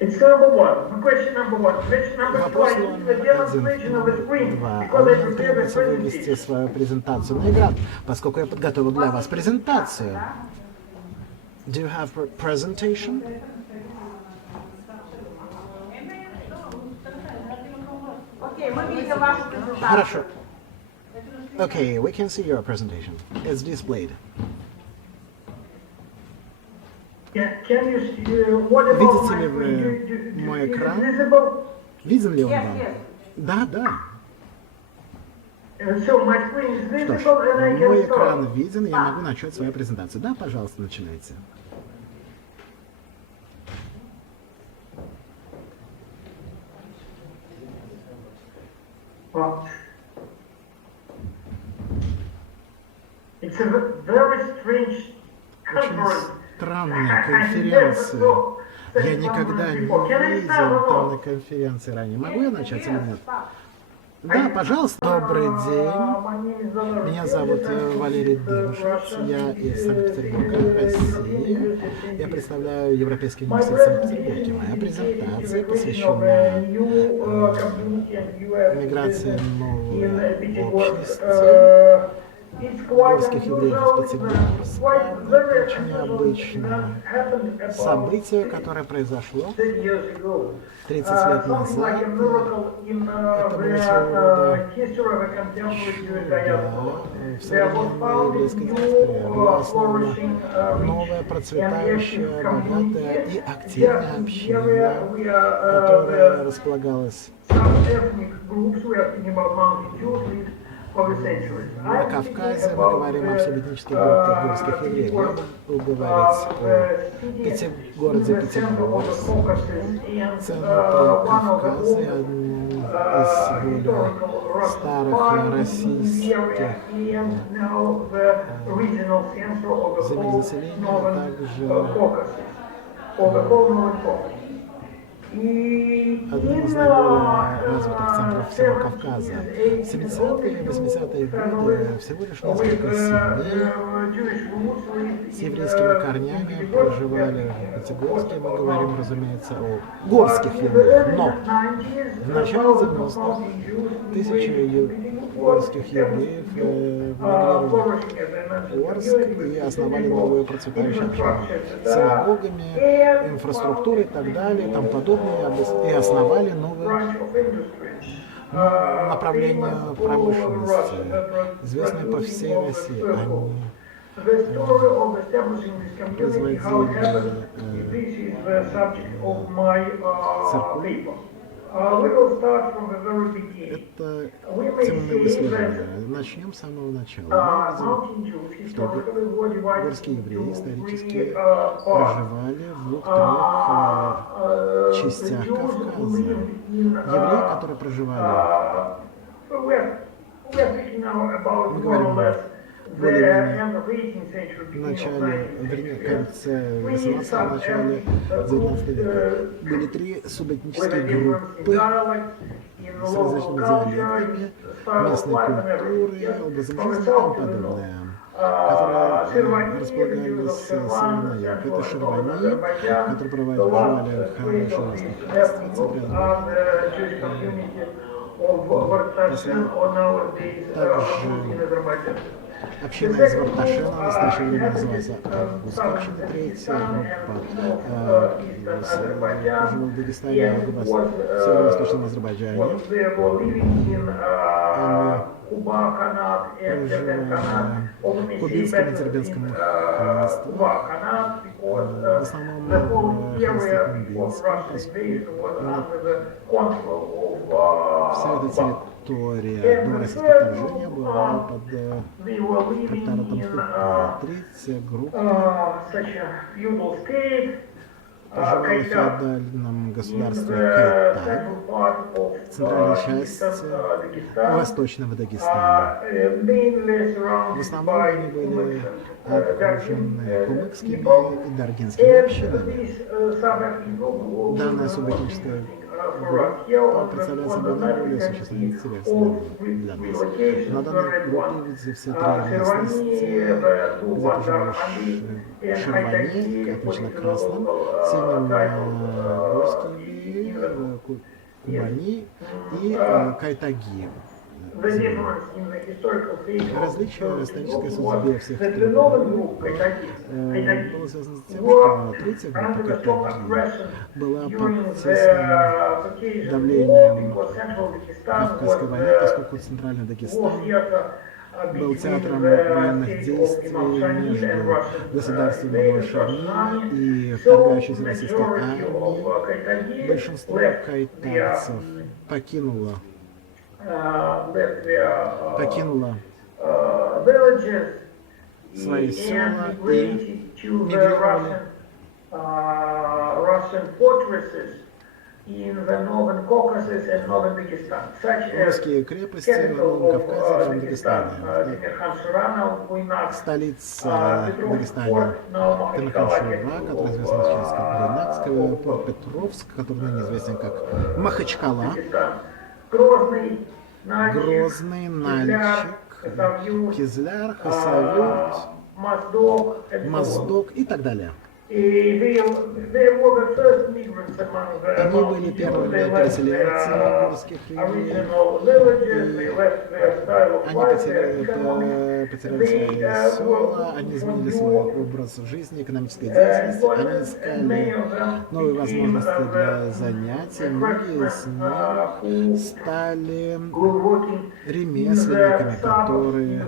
It's number one. Question number one. Question number two. Вопрос I need the demonstration of the screen два. because I Вам prepared the требуется вывести presentation. свою презентацию на экран, поскольку я подготовил для вас презентацию. Do you have presentation? Окей, мы видим вашу презентацию. Хорошо. Okay, we can see your presentation. It's displayed. Can you see, what about Видите my ли вы screen? мой Is it экран? visible? Виден ли он Yes, вам? yes. Да, да. So my screen is Что ж, visible and I мой can экран start. виден, и я могу начать свою презентацию. Да, пожалуйста, начинайте. Well, it's a very strange conference. Странная конференция. Я никогда не видел данной конференции ранее. Могу я начать или нет? Да, пожалуйста. Добрый день. Меня зовут Валерий Дymshits. Я из Санкт-Петербурга, России. Я представляю Европейский университет Санкт-Петербурге. Моя презентация посвящена миграции нового общества. горских евреев из Пятигорска. Это очень необычное событие, которое произошло 30 лет назад. Это было своего рода в современной еврейской диаспоре. Была основана новая, процветающая, богатая и активная община, которая располагалась на Кавказе. Мы говорим о всеэтнических группах горских евреев. Я буду говорить о городе Пятигорск, центре Кавказа, одном из более старых российских земель заселения, а также одним из наиболее развитых центров всего Кавказа. В 70-е и 80-е годы всего лишь несколько семей с еврейскими корнями проживали в Пятигорске. Мы говорим, разумеется, о горских евреях. Но в начале 90-х тысячи горских евреев мигрировали в Орск и основали новую процветающую общину с синагогами, инфраструктурой и так далее, и тому подобное, и основали новое направление промышленности, известное по всей России. Они производили церковь. Это тема моего исследования. Начнем с самого начала. Мы видим, что горские евреи исторически проживали в двух-трех частях Кавказа. Евреи, которые проживали, мы говорим более-менее в начале, вернее, в конце 18-го, начале 19 века, были три субэтнические группы с различными диалектами, местной культурой, образом жизни и тому подобное, которые располагались сильно на юг. Это Шарабани, которые проживали в хорошем христианстве, также община из Варташена, в настоящее время называется Августская община, третья группа проживала в Дагестане, в северо-восточном Азербайджане. Они проживали в Кубинском и Дербентском ханстве, в основном в ханстве Кубинском. Вся эта территория до российского вторжения была под протекторатом Футбола. Третья группа проживала в феодальном государстве Кайтаг, центральная часть восточного Дагестана. В основном они были окружены кумыкскими и даргинскими общинами. Данная субэтническая группа представляет собой наиболее существенный интерес для нас. На данной группе видите все три местности, где проживали Шарабани, отмечено красным, северно-горские, Кубани и Кайтаги. Различие исторической судьбы всех трех групп было связано с тем, что третья группа Кайтаги была под тесным давлением Кавказской войны, поскольку Центральный Дагестан был театром военных действий между государственным войсками и вторгающейся российской армией. Большинство кайтанцев покинуло свои села и мигрировали русские крепости в Новом Кавказе и Новом Дагестане. Столица Дагестана Тимирхан-Шора, который известен сейчас как Буйнакская, порт Петровск, который ныне известен как Махачкала, Грозный, Нальчик, Кизляр, Хасавюрт, Моздок и так далее. they were the first migrants among Они были первыми переселенцами русских original villages. They left their style of Они life, their economy. потеряли свои села, они изменили свой образ жизни, экономической деятельности, они искали новые возможности для занятий. Многие из них стали ремесленниками, которые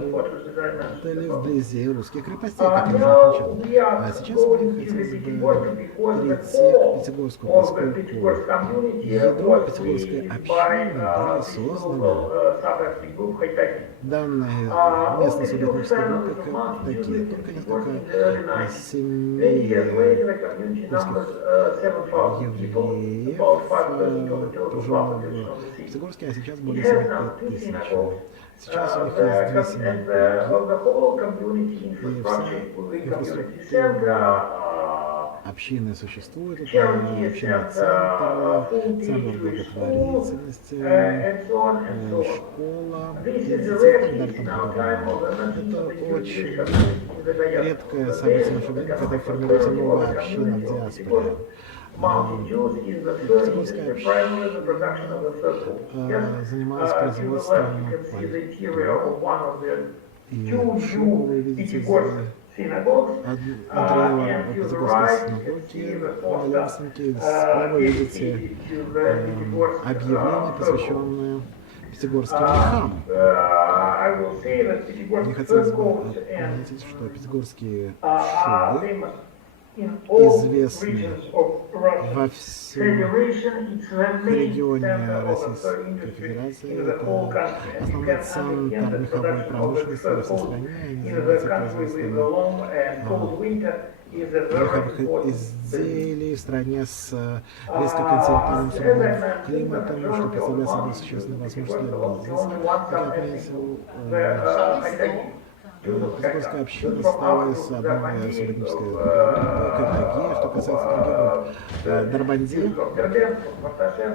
работали вблизи русских крепостей, как я уже отмечал. А сейчас мне хотелось бы перейти к Пятигорску, поскольку ядро Пятигорской общины были созданы данные местной субъектнической группы как такие. Только несколько семей русских евреев проживало в Пятигорске, а сейчас более 40 тысяч. Сейчас у них есть 2 синагоги, и вся инфраструктура общины существует, это общинный центр благотворительности, школа, и так далее. Это очень редкое событие нашего времени, когда формируется новая община в диаспоре. Пятигорская община занималась производством и шоу вы видите интерьер Пятигорской синагоги, на левостнике справа видите объявление, посвященное пятигорским мехам. Мне хотелось бы отметить, что пятигорские шубы известны во всем регионе Российской Федерации. Это основной центр меховой промышленности во всей стране. Они занимаются производством меховых изделий в стране с резко континентальным суровым климатом, что представляет собой существенную возможность для бизнеса. Как я отметил, Пятигорская община ставилась одной субъектнической группы, Катаги. Что касается других групп, Дарбанди, из Варташена,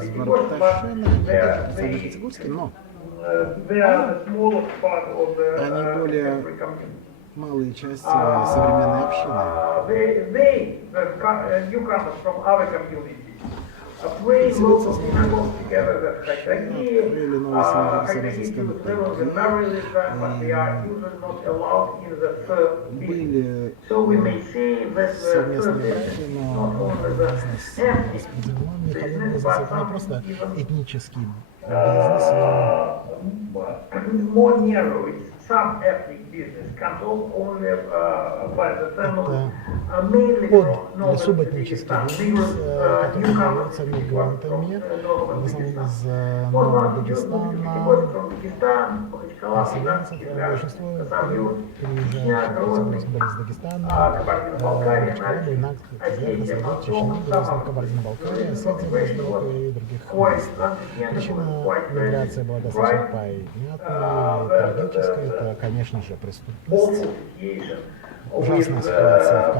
они тоже представляют пятигорские, но они более малые части современной общины. Открыли новые синагоги были совместные браки, но бизнес распределен меховым бизнесом. Это не просто этнический бизнес, это субэтнический бизнес, который является мигрантами, в основном из Нового Дагестана, переселенцев, большинство приезжающих в Пятигорск были из Дагестана, Ashkelon, Идит, Азербайджан, Чечни, Грузия, Кабардино-Балкария, Осетия, Востока и других местах. Причина миграции была достаточно понятной, трагической. Это, конечно же, преступность, ужасная ситуация, в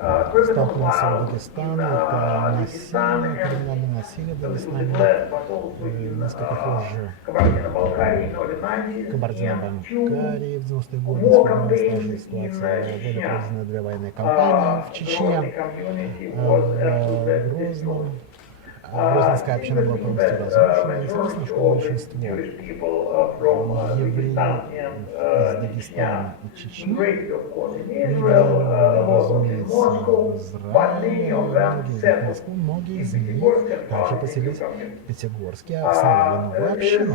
которой столкнулся Дагестан, это насилие, криминальное насилие в Дагестане, несколько позже Кабардино-Балкарии в 90-е годы сформировалась сложная ситуация, были проведены 2 военные кампании в Чечне, в Грозном. Грозненская община была полностью разрушена. Интересно, что большинство евреев из Дагестана и Чечни мигрировали, разумеется, в Израиль, многие из них в Москву, многие из них также поселились в Пятигорске, основали новую общину.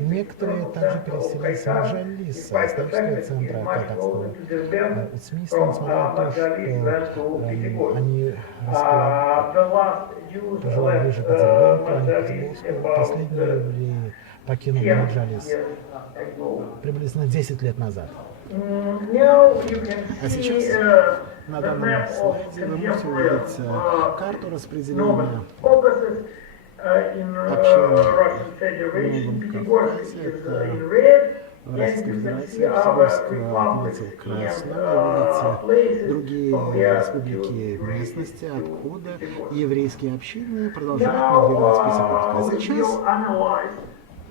Некоторые также переселились в Маджалис, исторического центра казахского уцмийства, несмотря на то, что они проживали ближе к Азербайджану, а не к Пятигорску. Последние евреи покинули Маджалис приблизительно 10 лет назад. А сейчас на данном слайде вы можете увидеть карту распределения общин в Кавказе. Это в Российской Федерации, Пятигорск отметил красную. Видите другие республики местности, откуда еврейские общины продолжают мигрировать в Пятигорск. А сейчас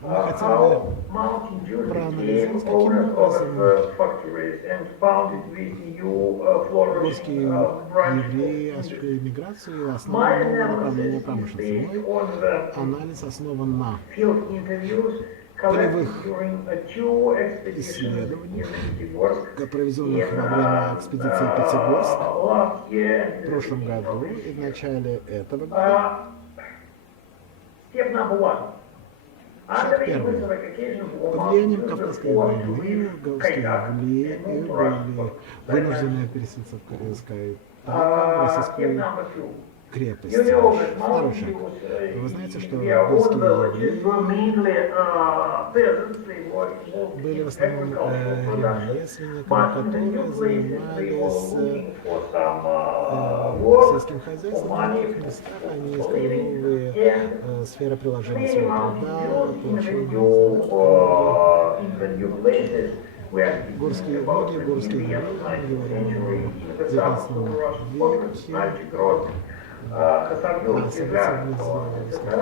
Мы хотели бы проанализировать, каким образом русские евреи осуществили миграцию и основали новое направление промышленности. Мой анализ основан на полевых исследованиях, проведенных во время экспедиции Пятигорск в прошлом году и в начале этого года. Шаг первый. Под влиянием Кавказской войны горские евреи были вынуждены переселиться в российскую крепость. Второй шаг. Вы знаете, что горские евреи были в основном ремесленниками, которые занимались сельским хозяйством. В других местах они искали новые сферы приложения своего труда, многие горские евреи в 19 веке Грозные, Хасавюрты, стали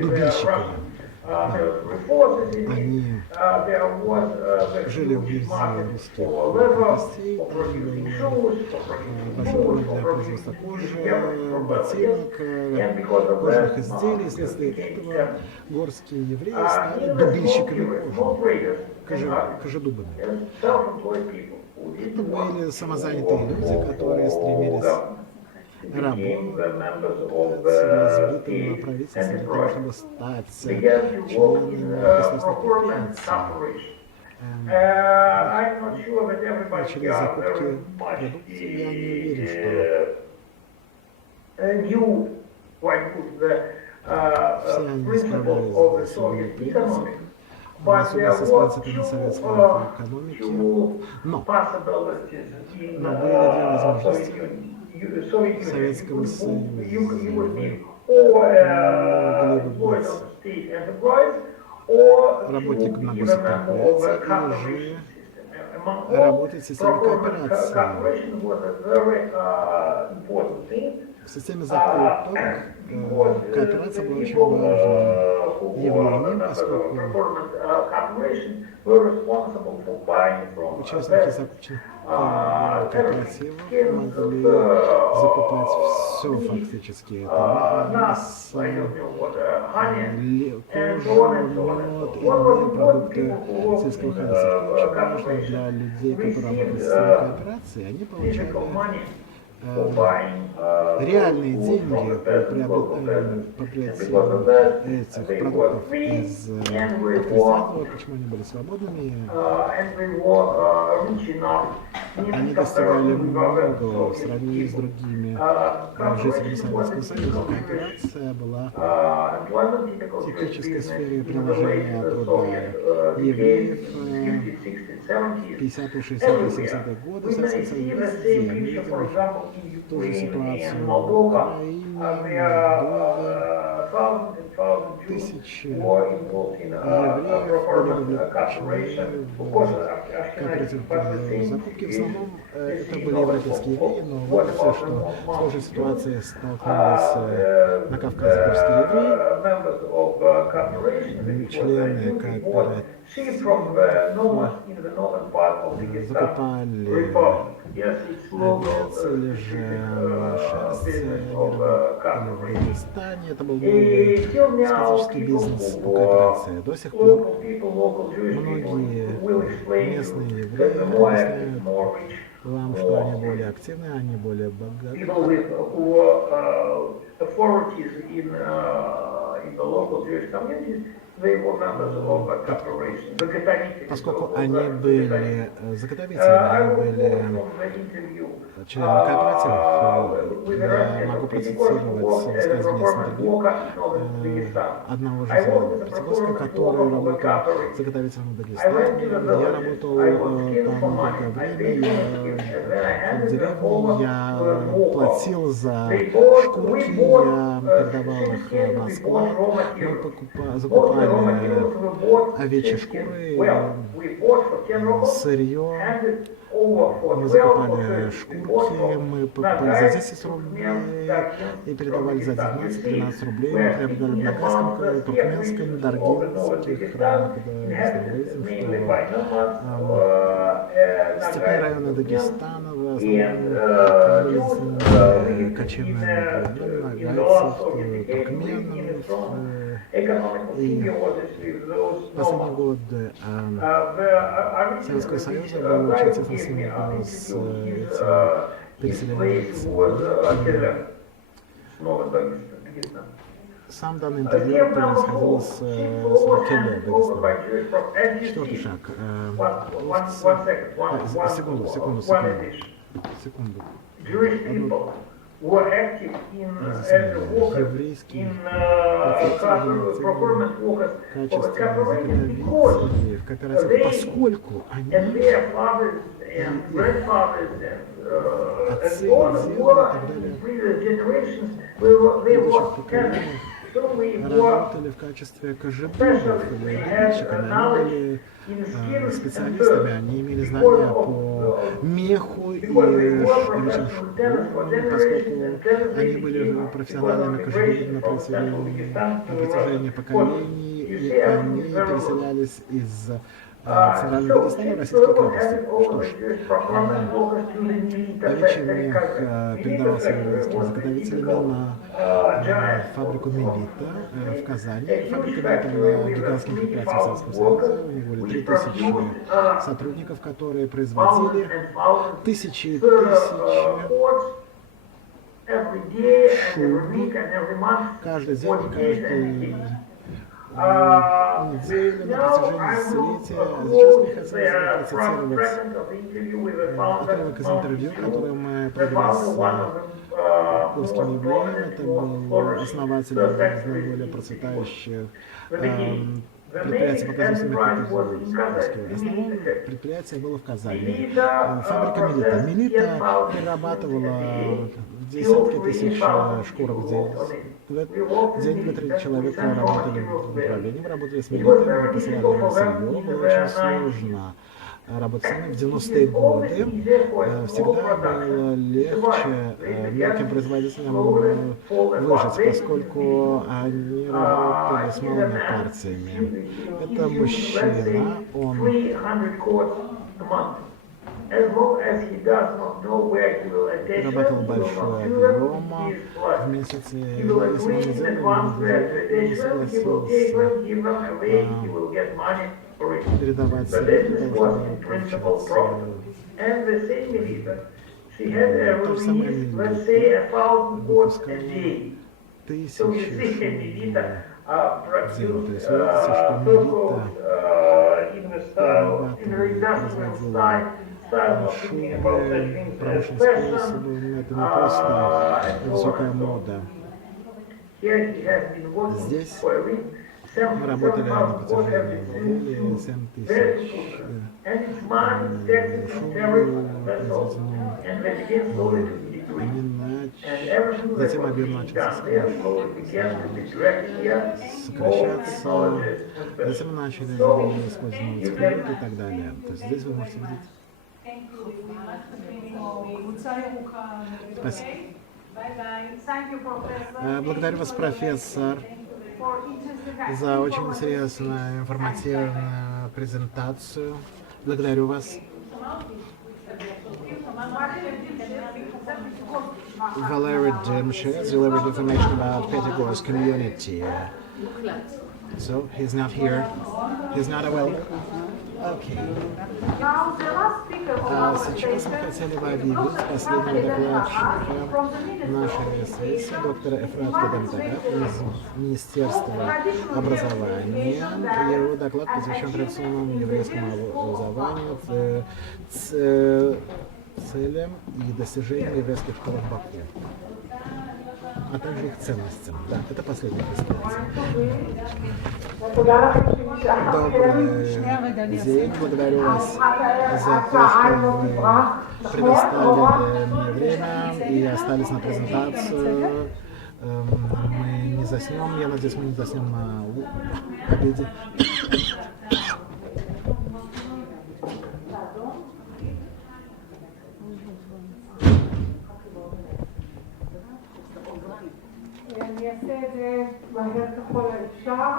дубильщиками. Они жили вблизи русских крепостей, там был большой роль для производства кожи, ботинок, кожаных изделий. Вследствие этого горские евреи стали дубильщиками кожи, кожедубами. Это были самозанятые люди, которые стремились работать с разбитым правительством для того, чтобы стать членами государственных предприятий. Начали закупки продукции, я не уверен, что все они справлялись с своими принципами. Особенно с принципами советской экономики, но были две возможности в Советском Союзе. Вы могли бы быть работником на госпредприятии или же работать в системе кооперации. В системе закупок кооперация была очень важным явлением, поскольку участники закупочных кооперативов могли закупать все фактически. Это мясо, кожу, мед, иные продукты сельского хозяйства. Это очень важно для людей, которые работают в системе кооперации. Они получали реальные деньги по приобретению этих продуктов из крестьян, почему они были свободными. Они достигали многого в сравнении с другими жителями Советского Союза. Кооперация была типической сферой приложения труда евреев 50-е, 60-е, 70-е годы в Советском Союзе. Мы видим ту же ситуацию в Украине, Молдове. Тысячи евреев были вовлечены в кооперативные закупки. В основном это были европейские евреи, но выяснилось, что с схожей ситуацией столкнулись на Кавказе горские евреи, члены кооператива закупали овец или же шерсть, они работали в Дагестане. Это был новый специфический бизнес по кооперации. До сих пор многие местные евреи объясняют вам, что они более активны, они более богаты. Поскольку они были заготовителями, они были членами кооперативов, я могу процитировать высказывание с интервью одного жителя Пятигорска, который работал заготовителем в Дагестане. Я работал там долгое время, в деревне, я платил за шкурки, я передавал их на склад, мы закупали овечьи шкуры сырье, мы закупали шкурки, мы за 10 рублей и передавали за 19-13 рублей. Мы приобретали в Ногайском крае, Туркменском, Даргинских районах, когда видим, что степные районы Дагестана в основном были кочевными районами, ногайцев, туркменов. И последние годы Советского Союза был очень тесно связан с этим переселенцем. Сам данный интервью происходил с Kedem, Дагестана. Четвертый шаг. Секунду. Еврейские законодатели в кооперации, поскольку они отцы, работали в качестве кожевников или ремонтщиками, они были специалистами, они имели знания по меху и шкурам, поскольку они были профессиональными кожевниками на протяжении поколений, и они переселялись из Центрального Дагестана в Российской области. Что ж, овечий мех передавался еврейским заготовителям на фабрику Мелита в Казани. Фабрика Мелита была гигантским предприятием Советского Союза. У них были 3000 сотрудников, которые производили тысячи шуб каждый день, каждый неделю на протяжении десятилетия. Сейчас мне хотелось бы процитировать отрывок из интервью, которое мы провели с курским евреем. Это был основатель более процветающих предприятие по производству механизмов. Основное предприятие было в Казани. Фабрика Мелита. Мелита перерабатывала десятки тысяч шкурок в день. В день 2-3 человека работали в управлении, мы работали с Мелитой, мы посылали на сырье, было очень сложно работать с ними. В 90-е годы всегда было легче мелким производителям выжить, поскольку они работали с малыми партиями. Это мужчина, он работал большой объем в месяц, если он не передавать сырье, потому что получается. То же самое Мелита выпускала тысячи шуб в день. То есть видите, что Мелита производила шубы промышленным способом, это не просто высокая мода. Здесь мы работали на протяжении недели, 7000 шуб произведено. Затем объем начался сокращаться, затем начали использовать спирт и так далее. То есть здесь вы можете видеть. Спасибо. Благодарю вас, профессор, за очень интересную информативную презентацию. Благодарю вас. Valery Dymshits delivered information about Petersburg community. So he's not here. He's not available. Okay. Сейчас мы хотели бы объявить последнего докладчика нашей сессии, доктора Efrat из Министерства образования. Его доклад посвящен традиционному еврейскому образованию, целям и достижениям еврейских школ в Баку, а также их ценностям. Да, это последняя презентация. Добрый день, благодарю вас за то, что вы предоставили мне время и остались на презентацию. Мы не заснем, я надеюсь, мы не заснем на обеде. אני אעשה את זה מהר ככל האפשר,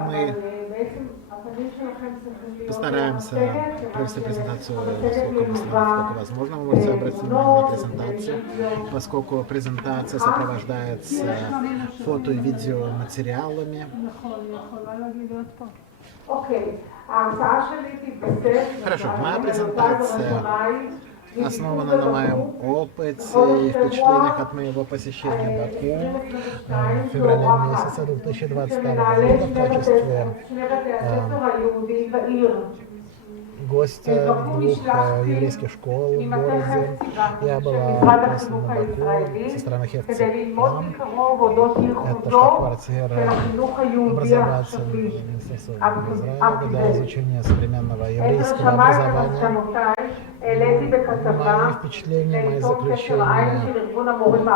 אבל בעצם הפנים שלכם צריכים להיות... Постараемся провести презентацию сколько быстро, насколько возможно. Вы можете обратить внимание на презентацию, поскольку презентация сопровождается фото и видеоматериалами. Хорошо, моя презентация основана на моем опыте и впечатлениях от моего посещения Баку в феврале месяце 2022 года в качестве гостя двух еврейских школ в городе. Я была приглашена на Баку со стороны Хефти. Это штаб-квартира образовательного министерства Израиля для изучения современного еврейского образования. Мои впечатления, мои заключения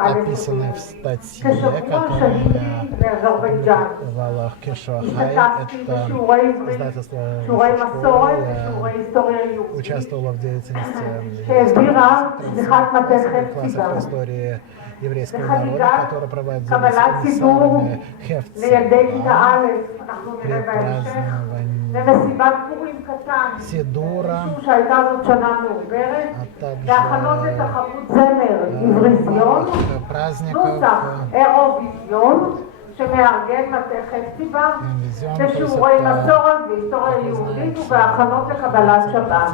описаны в статье, которую я опубликовала в Кешуахай. Это издательство школы. Я участвовала в деятельности классов по истории еврейского народа, который проводит самыми Хефцами при праздновании Сидура, а также праздников שמארגן מטה חפציבה ושיעורי מסורת והיסטוריה יהודית ובהכנות לקבלת שבת.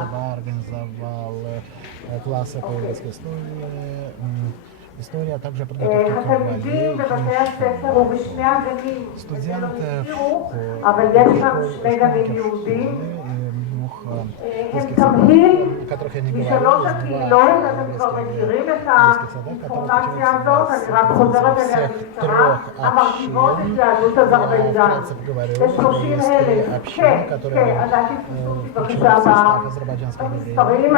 Классы по еврейской истории, а также подготовка к התלמידים בבתי הספר ובשני הגנים студенты, אבל יש שם שני גנים יהודים. הם תמהיל משלוש הקהילות, אתם כבר מכירים את האינפורמציה הזאת, אני רק חוזרת אליה בקצרה, המרכיבות את יהדות אזרבייג'ן. ו30,000, כן, אז אל תתפסו בבקשה במספרים,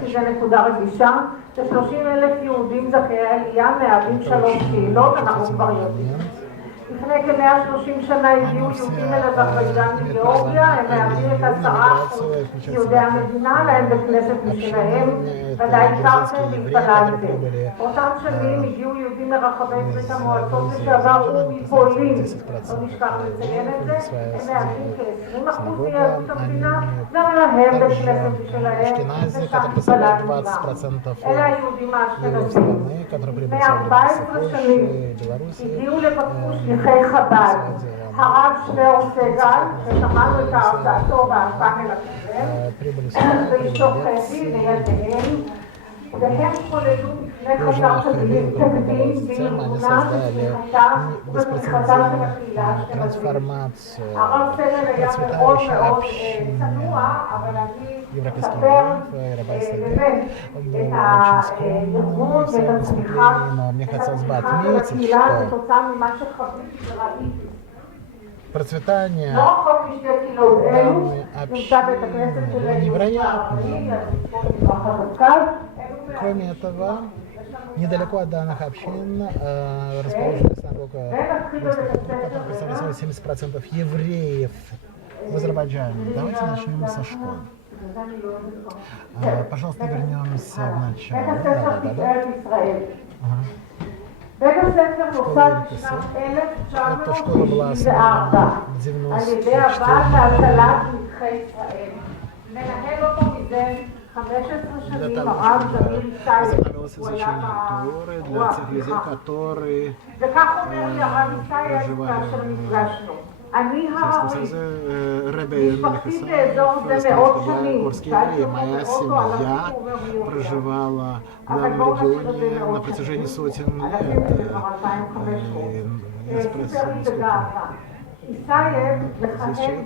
כי זה נקודה רגישה, ש30,000 יהודים זכאי עלייה מהווים 3 קהילות, אנחנו כבר יודעים. לפני כ-130 שנה הגיעו יהודים אל אזרבייג'ן מגיאורגיה, הם מהווים את 10% יהודי המדינה, להם בכנסת משלהם, ודאי הכרתם והתפללתם. באותם שנים הגיעו יהודים מרחבי ברית המועצות לשעבר ומפולין, לא נשכח לציין את זה, הם מהווים כ-20% מיהדות המדינה, גם להם בכנסת משלהם, ושם התפללנו גם. אלה היהודים האשכנזים. לפני 14 שנים הגיעו לבקרו שליחי חב"ד, הרב שניאור סגל, ששמענו את הרצאתו בפאנל הקודם, ואשתו חזי וילדיהם, והם חוללו לפני חסר תקדים בארגונה ובצמיחתה ובצמיחתה של הקהילה האשכנזית. הרב סגל היה מאוד מאוד צנוע, אבל אני אספר באמת את הארגון ואת הצמיחה של הקהילה כתוצאה ממה שחוויתי וראיתי. Процветание данной общины было невероятным. Кроме этого, недалеко от данных общин расположена синагога, которая представляет 70% евреев в Азербайджане. Давайте начнем со школ. Пожалуйста, вернемся в начало. школа Эта школа была основана в 1994. Для того, чтобы возобновилось изучение Торы для тех людей, которые проживали Ребе Мелихисаев, Горский еврей. Моя семья проживала в данном регионе на протяжении сотен лет. Я спросил, сколько. Здесь человек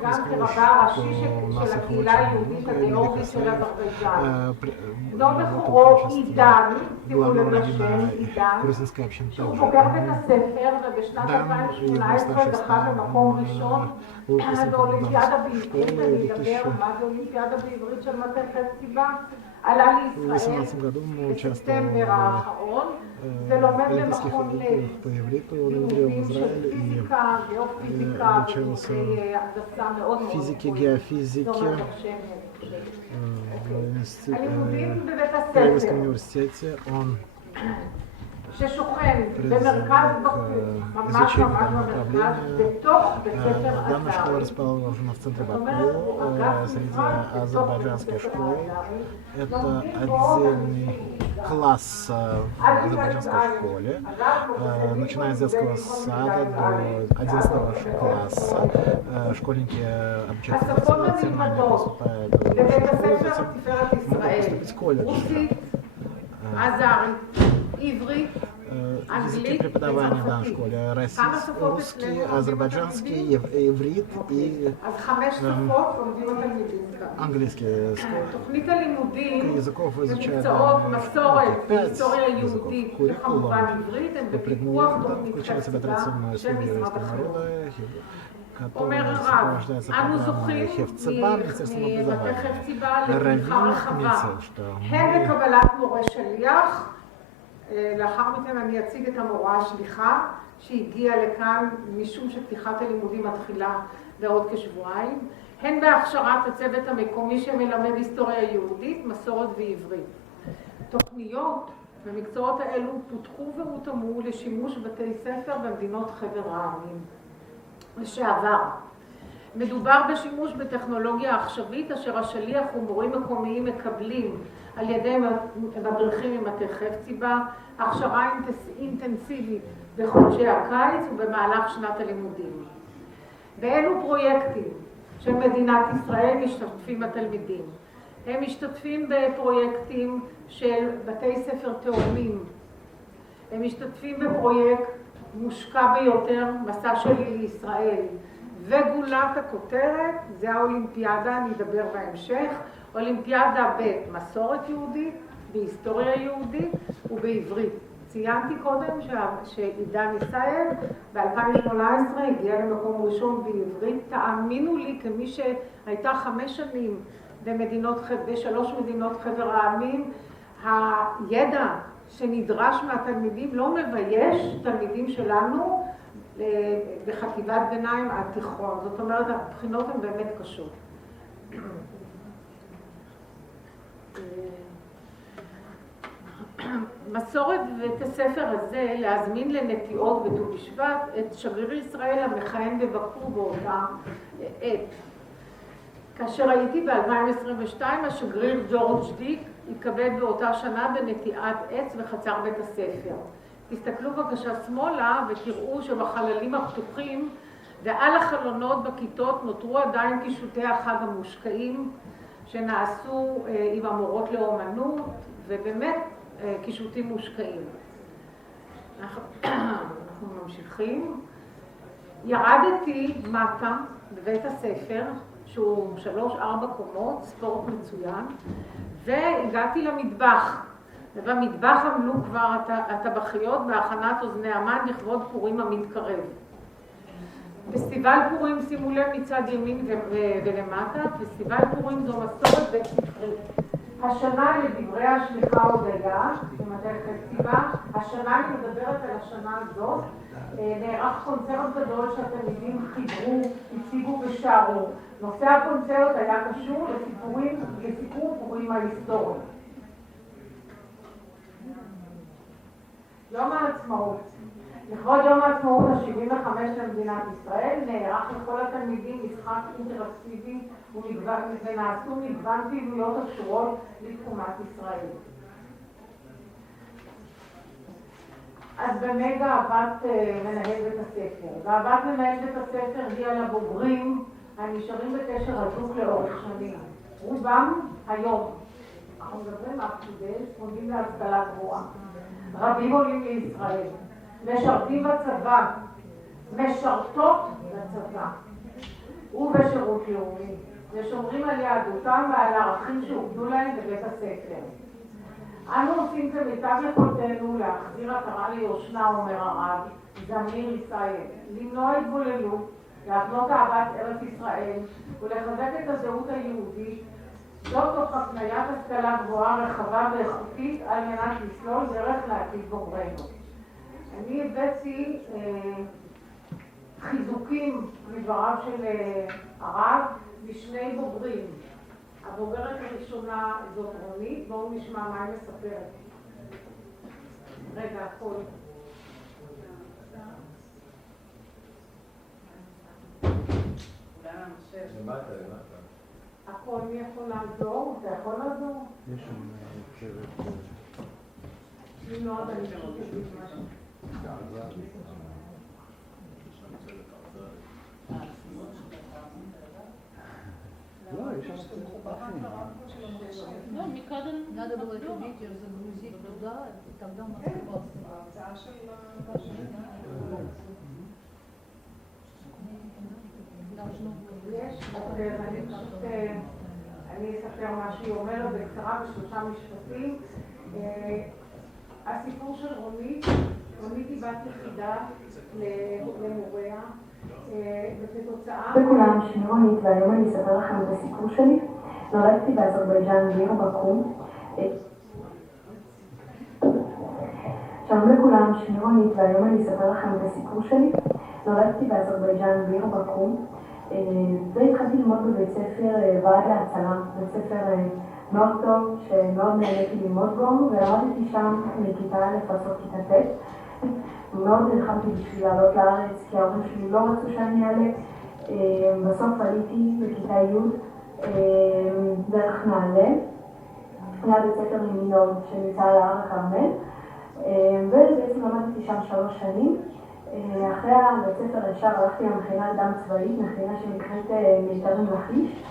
сказал, что у нас их очень много, Мелихисаев, главного раввина грузинской общины также. Дан, его старший сын, выпускник школы в 2000. עלה В לישראל 2018 году он участвовал בספטמבר האחרון в ולומד Олимпийских במכון играх по ивриту. Он эмигрировал в לימודים של Израиль и פיזיקה, גיאופיזיקה обучался ולימודי הנדסה מאוד מאוד физике, גבוהים. геофизике זאת אומרת, מחשב, אני חושבת. в הלימודים בבית Киевском הספר, университете. Он ששוכן призван במרכז к בקום, ממש изучению ממש данного במרכז, направления. בתוך בית ספר Данная школа אזרי. расположена в центре זאת אומרת, הוא Баку, אגף среди נפרד בתוך בית азербайджанских ספר школ. אזרי. Это לומדים בו отдельный класс в азербайджанской школе, начиная с детского сада до 11 класса. Школьники обучаются национально, поступают в школу, לבית הספר затем תפארת могут ישראל, поступить в колледж. רוסית, אזרית, עברית, Языки преподавания в данной школе русский, азербайджанский, иврит и אז 5 שפות לומדים התלמידים כאן. английский. תוכנית הלימודים языков изучают במקצועות מסורת 5 והיסטוריה языков. יהודית Куррикулум וכמובן עברית הם по בפיקוח предметам תוכנית включает в себя חטיבה традиционную של историю משרד еврейского החינוך. народа, אומר которая הרב, сопровождается אנו программой זוכים Хефцеба, Министерства ממטה образования. חפציבה לתמיכה Раввин רחבה, отметил, что הן мы לקבלת מורה שליח, לאחר מכן אני אציג את המורה השליחה שהגיעה לכאן משום שפתיחת הלימודים מתחילה בעוד כשבועיים, הן בהכשרת הצוות המקומי שמלמד היסטוריה יהודית, מסורת ועברית. תוכניות במקצועות האלו פותחו והותאמו לשימוש בתי ספר במדינות חבר העמים לשעבר. מדובר בשימוש בטכנולוגיה עכשווית אשר השליח ומורים מקומיים מקבלים על ידי מדריכים ממטה חפציבה, הכשרה אינטנסיבית בחודשי הקיץ ובמהלך שנת הלימודים. באלו פרויקטים של מדינת ישראל משתתפים התלמידים. הם משתתפים בפרויקטים של בתי ספר תאומים. הם משתתפים בפרויקט מושקע ביותר, מסע שלי לישראל. וגולת הכותרת, זה האולימפיאדה, אני אדבר בהמשך, אולימפיאדה במסורת יהודית, בהיסטוריה יהודית ובעברית. ציינתי קודם שעידן ישראל ב-2018 הגיע למקום ראשון בעברית. תאמינו לי, כמי שהייתה 5 שנים בשלוש מדינות חבר העמים, הידע שנדרש מהתלמידים לא מבייש תלמידים שלנו בחטיבת ביניים עד תיכון. זאת אומרת, הבחינות הן באמת קשות. מסורת בית הספר הזה להזמין לנטיעות בט"ו בשבט את שגריר ישראל המכהן בבקו באותה עת. כאשר הייתי ב-2022, השגריר ג'ורג' דיק התכבד באותה שנה בנטיעת עץ בחצר בית הספר. תסתכלו בבקשה שמאלה ותראו שבחללים הפתוחים ועל החלונות בכיתות נותרו עדיין קישוטי החג המושקעים שנעשו עם המורות לאומנות, ובאמת קישוטים מושקעים. אנחנו ממשיכים. ירדתי מטה בבית הספר, שהוא 3-4 קומות, ספורט מצוין, והגעתי למטבח. ובמטבח עמלו כבר הטבחיות בהכנת אוזני המן לכבוד פורים המתקרב. פסטיבל פורים, שימו לב מצד ימין ולמטה, פסטיבל פורים זו מסורת בית ספרית. השנה לדברי השליחה הודיה, במטה חפציבה, השנה אני מדברת על השנה הזאת, נערך קונצרט גדול שהתלמידים חיברו, הציגו ושרו. נושא הקונצרט היה קשור לסיפור פורים ההיסטורי. יום העצמאות. לכבוד יום העצמאות ה-75 למדינת ישראל נערך לכל התלמידים משחק אינטראקטיבי ונעשו מגוון פעילויות הקשורות לתקומת ישראל. אז במה גאוות מנהל בית הספר? גאוות מנהל בית הספר היא על הבוגרים הנשארים בקשר הדוק לאורך שנים. רובם היום, אנחנו מדברים אקטודל, עומדים להשכלה גבוהה. רבים עולים לישראל, משרתים בצבא, משרתות בצבא ובשירות לאומי, ושומרים על יהדותם ועל הערכים שהוגדו להם בבית הספר. אנו עושים כמיטב יכולתנו להחזיר עטרה ליושנה, אומר הרב זמיר ישראל, למנוע התבוללות, להבנות אהבת ארץ ישראל ולחזק את הזהות היהודית זאת תוך הפניית השכלה גבוהה רחבה ואיכותית על מנת לסלול דרך לעתיד בוגרינו. אני הבאתי חיזוקים מדבריו של הרב משני בוגרים. הבוגרת הראשונה זאת רונית, בואו נשמע מה היא מספרת. רגע, הכל. הכל, מי יכול לעזור? אתה יכול לעזור? יש שם צוות... לי מאוד, אני פשוט אגיד משהו. לא, יש שם צוות אחים. לא, מקודם... Надо было это видео загрузить туда, и тогда мы אני אספר מה שהיא אומרת בקצרה בשלושה משפטים. הסיפור של רונית היא בת יחידה למוריה, וכתוצאה... לכולם, שמי רונית, והיום אני אספר לכם את הסיפור שלי. נולדתי באזרבייג'ן בעיר באקו. שלום לכולם, שמי רונית, והיום אני אספר לכם את הסיפור שלי. נולדתי באזרבייג'ן בעיר באקו. והתחלתי ללמוד בבית ספר ועד להצלה, בית ספר מאוד טוב שמאוד נהניתי ללמוד בו, ולמדתי שם מכיתה א' עד סוף כיתה ט'. מאוד נלחמתי בשביל לעלות לארץ כי ההורים שלי לא רצו שאני אעלה. בסוף עליתי בכיתה י' דרך נעלה, ליד בית ספר מינון שנמצא על ההר הכרמל, ובעצם למדתי שם 3 שנים. אחרי הבית ספר ישר הלכתי למכינה דם צבאית, מכינה שנקראת מיתרים לכיש,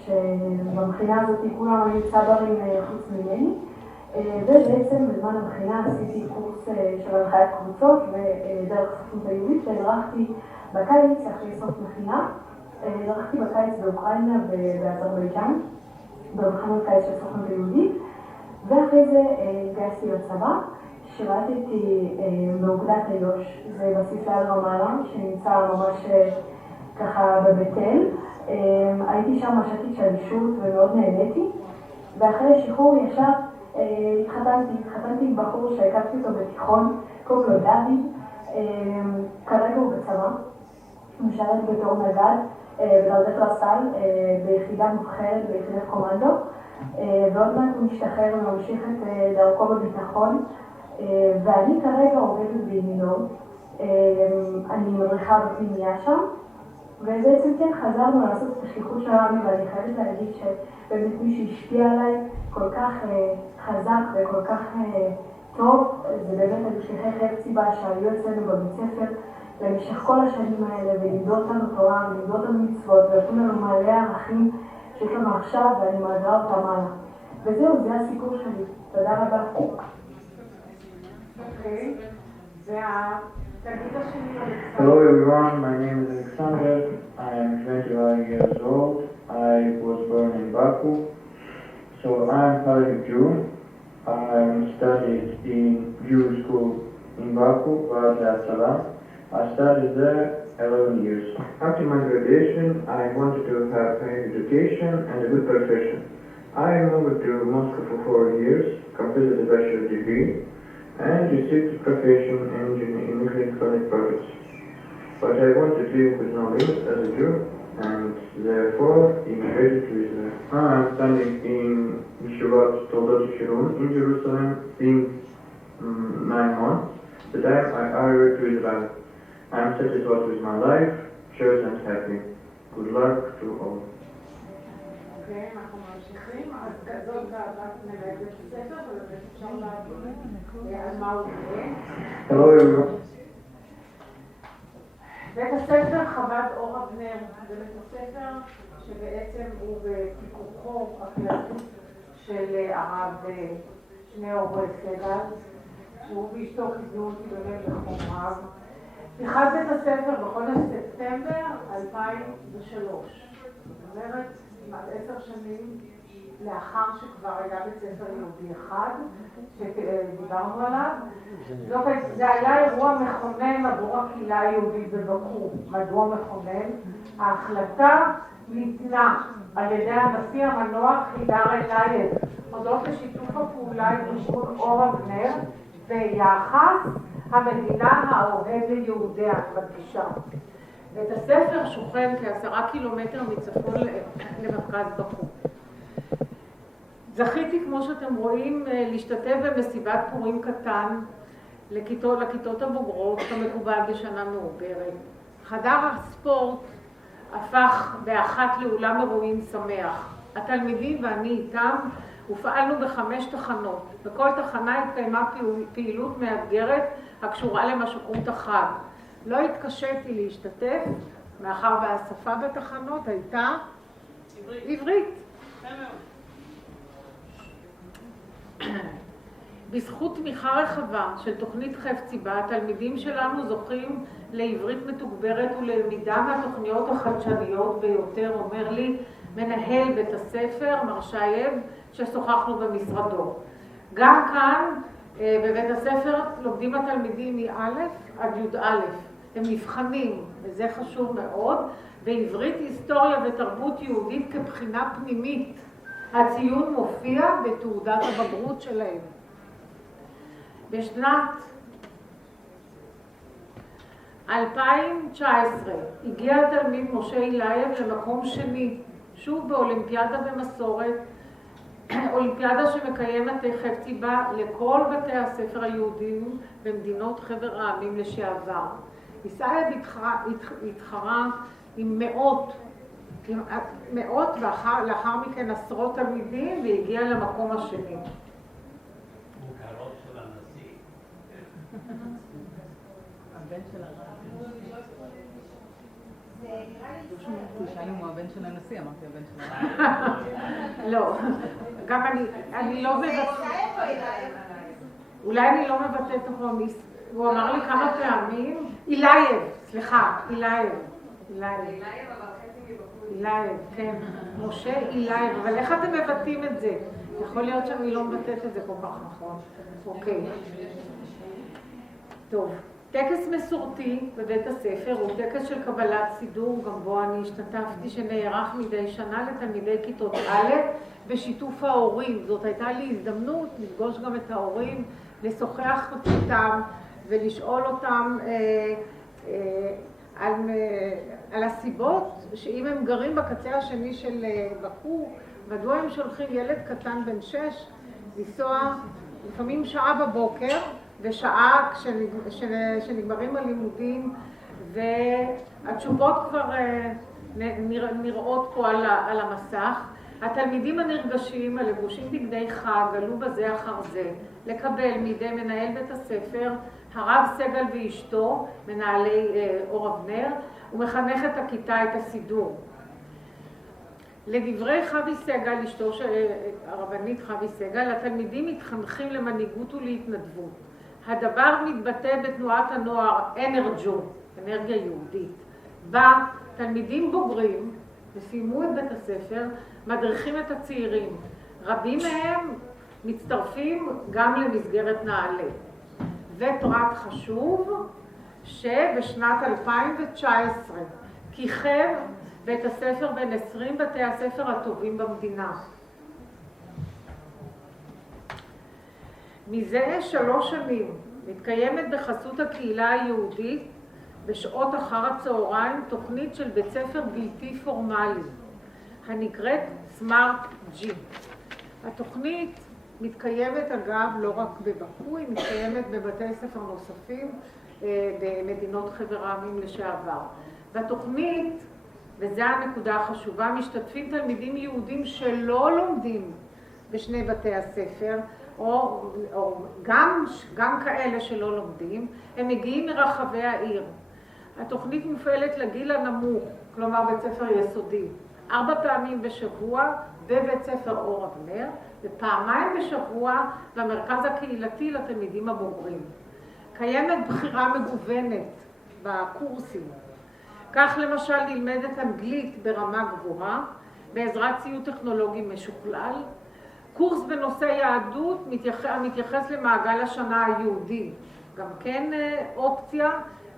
שבמכינה הזאת כולם היו צברים חוץ ממני, ובעצם בזמן המכינה עשיתי קורס של הנחיית קבוצות ודרך הסוכנות היהודית, והדרכתי בקיץ אחרי סוף מכינה, הדרכתי בקיץ באוקראינה ובאזרבייג'ן, במחנות קיץ של הסוכנות היהודית, ואחרי זה התגייסתי לצבא. שירתתי באוגדת איו"ש, זה בסיס ליד רמאללה, שנמצא ממש ככה בבית אל. הייתי שם מש"קית שלישות ומאוד נהניתי, ואחרי שחרור ישר התחתנתי עם בחור שהכרתי אותו בתיכון, קוראים לו דוד, כרגע הוא בצבא, הוא משרת בתור נגד בדרגת רס"ל ביחידה מובחרת, ביחידת קומנדו, ועוד מעט הוא משתחרר וממשיך את דרכו בביטחון. ואני כרגע עובדת בימינו, אני מדריכה בפנימייה שם, ובעצם כן חזרנו לעשות את השליחות שלנו, ואני חייבת להגיד שבאמת מי שהשפיע עליי כל כך חזק וכל כך טוב, זה באמת שליחי חפציבה שהיו אצלנו בבית ספר במשך כל השנים האלה, ולימדו אותנו תורה, ולימדו אותנו מצוות, ונתנו לנו מלא ערכים שיש לנו עכשיו, ואני מעבירה אותם הלאה. וזהו, זה הסיפור שלי. תודה רבה. Hello everyone, my name is Alexander. I am 21 years old. I was born in Baku. So I am Halev Jew. I studied in Jewish school in Baku, I studied there 11 years. After my graduation, I wanted to have higher education and a good profession. I moved to Moscow for 4 years, completed a bachelor's degree, and received a profession in electronic products. But I want to live with no limits as a Jew, and therefore immigrated to Israel. Now I'm standing in Yeshivat Toldat Shirun in Jerusalem in 9 months. The time I arrived to Israel. I am satisfied with my life, chosen and happy. Good luck to all. כן, אנחנו ממשיכים, אז כזאת גאוות מנהלת בית הספר, ובאמת אפשר להגיד על מה הוא יהיה. בית הספר חוות אור אבנר, זה בית הספר שבעצם הוא בפיקוחו הפלטות של הרב שניאור סגל, שהוא ואשתו קיבלו אותי באמת בחום רב. פתיחת בית הספר בחודש ספטמבר 2003. זאת אומרת, כמעט 10 שנים לאחר שכבר היה בית ספר יהודי אחד, שדיברנו עליו. זה היה אירוע מכונן עבור הקהילה היהודית בבקו. מדוע מכונן? ההחלטה ניתנה על ידי הנשיא המנוח הידר אלייב, הודות לשיתוף הפעולה עם ארגון אור אבנר ויחס המדינה האוהב ליהודיה, מדגישה. בית הספר שוכן כ10 קילומטר מצפון למרכז בקו. זכיתי, כמו שאתם רואים, להשתתף במסיבת פורים קטן לכיתות הבוגרות כמקובל בשנה מעוברת. חדר הספורט הפך באחת לאולם אירועים שמח. התלמידים ואני איתם הופעלנו ב5 תחנות. בכל תחנה התקיימה פעילות מאתגרת הקשורה למשמעות החג. לא התקשיתי להשתתף, מאחר והשפה בתחנות הייתה עברית. בזכות תמיכה רחבה של תוכנית חפציבה, התלמידים שלנו זוכים לעברית מתוגברת וללמידה מהתוכניות החדשניות ביותר, אומר לי מנהל בית הספר, מר שייב, ששוחחנו במשרדו. גם כאן בבית הספר לומדים התלמידים מא' עד י"א. הם נבחנים, וזה חשוב מאוד, בעברית, היסטוריה ותרבות יהודית כבחינה פנימית. הציון מופיע בתעודת הבגרות שלהם. בשנת 2019 הגיע התלמיד משה אילייב למקום שני, שוב באולימפיאדה במסורת, אולימפיאדה שמקיימת חפציבה לכל בתי הספר היהודיים במדינות חבר העמים לשעבר. ישראל התחרה עם מאות ולאחר מכן עשרות תלמידים והגיע למקום השני. הבן של תשאלנו הוא הבן של הנשיא, אמרתי הבן של הנשיא. לא, גם אני לא מבטאת, אולי אני לא מבטאת נכון, הוא אמר לי כמה פעמים, אילייב, סליחה, אילייב, כן, משה אילייב, אבל איך אתם מבטאים את זה? יכול להיות שאני לא מבטאת את זה כל כך נכון. אוקיי. טוב, טקס מסורתי בבית הספר הוא טקס של קבלת סידור, גם בו אני השתתפתי, שנערך מדי שנה לתלמידי כיתות א' בשיתוף ההורים. זאת הייתה לי הזדמנות לפגוש גם את ההורים, לשוחח איתם ולשאול אותם על הסיבות שאם הם גרים בקצה השני של בקו, מדוע הם שולחים ילד קטן בן 6 לנסוע לפעמים שעה בבוקר ושעה כשנגמרים הלימודים, והתשובות כבר נראות פה על המסך. התלמידים הנרגשים, הלבושים בגדי חג, עלו בזה אחר זה לקבל מידי מנהל בית הספר, הרב סגל ואשתו, מנהלי אור אבנר, ומחנכת הכיתה את הסידור. לדברי חבי סגל, אשתו של הרבנית חבי סגל, התלמידים מתחנכים למנהיגות ולהתנדבות. הדבר מתבטא בתנועת הנוער אנרג'ו, אנרגיה יהודית. בה תלמידים בוגרים וסיימו את בית הספר, מדריכים את הצעירים. רבים מהם מצטרפים גם למסגרת נעלה. ופרט חשוב, שבשנת 2019 כיכב בית הספר בין 20 בתי הספר הטובים במדינה. מזה 3 שנים מתקיימת בחסות הקהילה היהודית בשעות אחר הצהריים תוכנית של בית ספר בלתי פורמלי, הנקראת סמארט ג'י. התוכנית מתקיימת אגב לא רק בבקו, היא מתקיימת בבתי ספר נוספים במדינות חבר העמים לשעבר. והתוכנית, וזו הנקודה החשובה, משתתפים תלמידים יהודים שלא לומדים בשני בתי הספר, או גם כאלה שלא לומדים, הם מגיעים מרחבי העיר. התוכנית מופעלת לגיל הנמוך, כלומר בית ספר יסודי, 4 פעמים בשבוע בבית ספר אור אבנר, ופעמיים בשבוע במרכז הקהילתי לתלמידים הבוגרים. קיימת בחירה מגוונת בקורסים. כך למשל נלמדת אנגלית ברמה גבוהה, בעזרת ציוד טכנולוגי משוכלל. קורס בנושא יהדות המתייחס למעגל השנה היהודי, גם כן אופציה,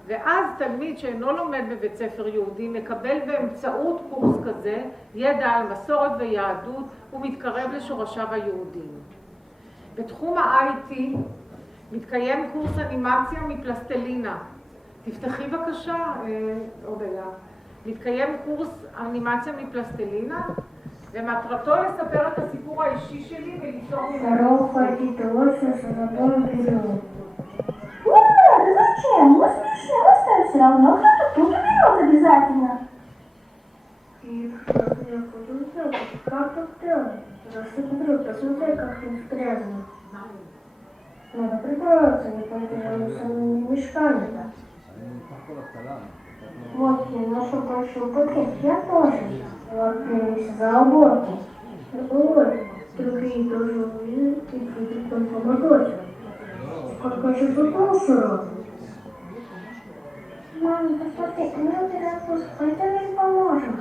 ואז תלמיד שאינו לומד בבית ספר יהודי מקבל באמצעות קורס כזה ידע על מסורת ויהדות ומתקרב לשורשיו היהודיים. בתחום ה-IT מתקיים קורס אנימציה מפלסטלינה. תפתחי בבקשה, אודיה. מתקיים קורס אנימציה מפלסטלינה, ומטרתו לספר את הסיפור האישי שלי וליצור ממנו. Зачем? Мы смешно оставим все равно, кто-то тут уберет обязательно. И я буду делать, как тут делать? Посмотри, как тут грязно. Надо прибраться, не поэтому самими мешками-то. Вот я нашел большой пакет, я тоже. Весь за уборку. Ой, другие тоже увидят и будут там помогать. Сколько же тут мусора? Мама, посмотри, мы убираем мусор, поэтому им поможем.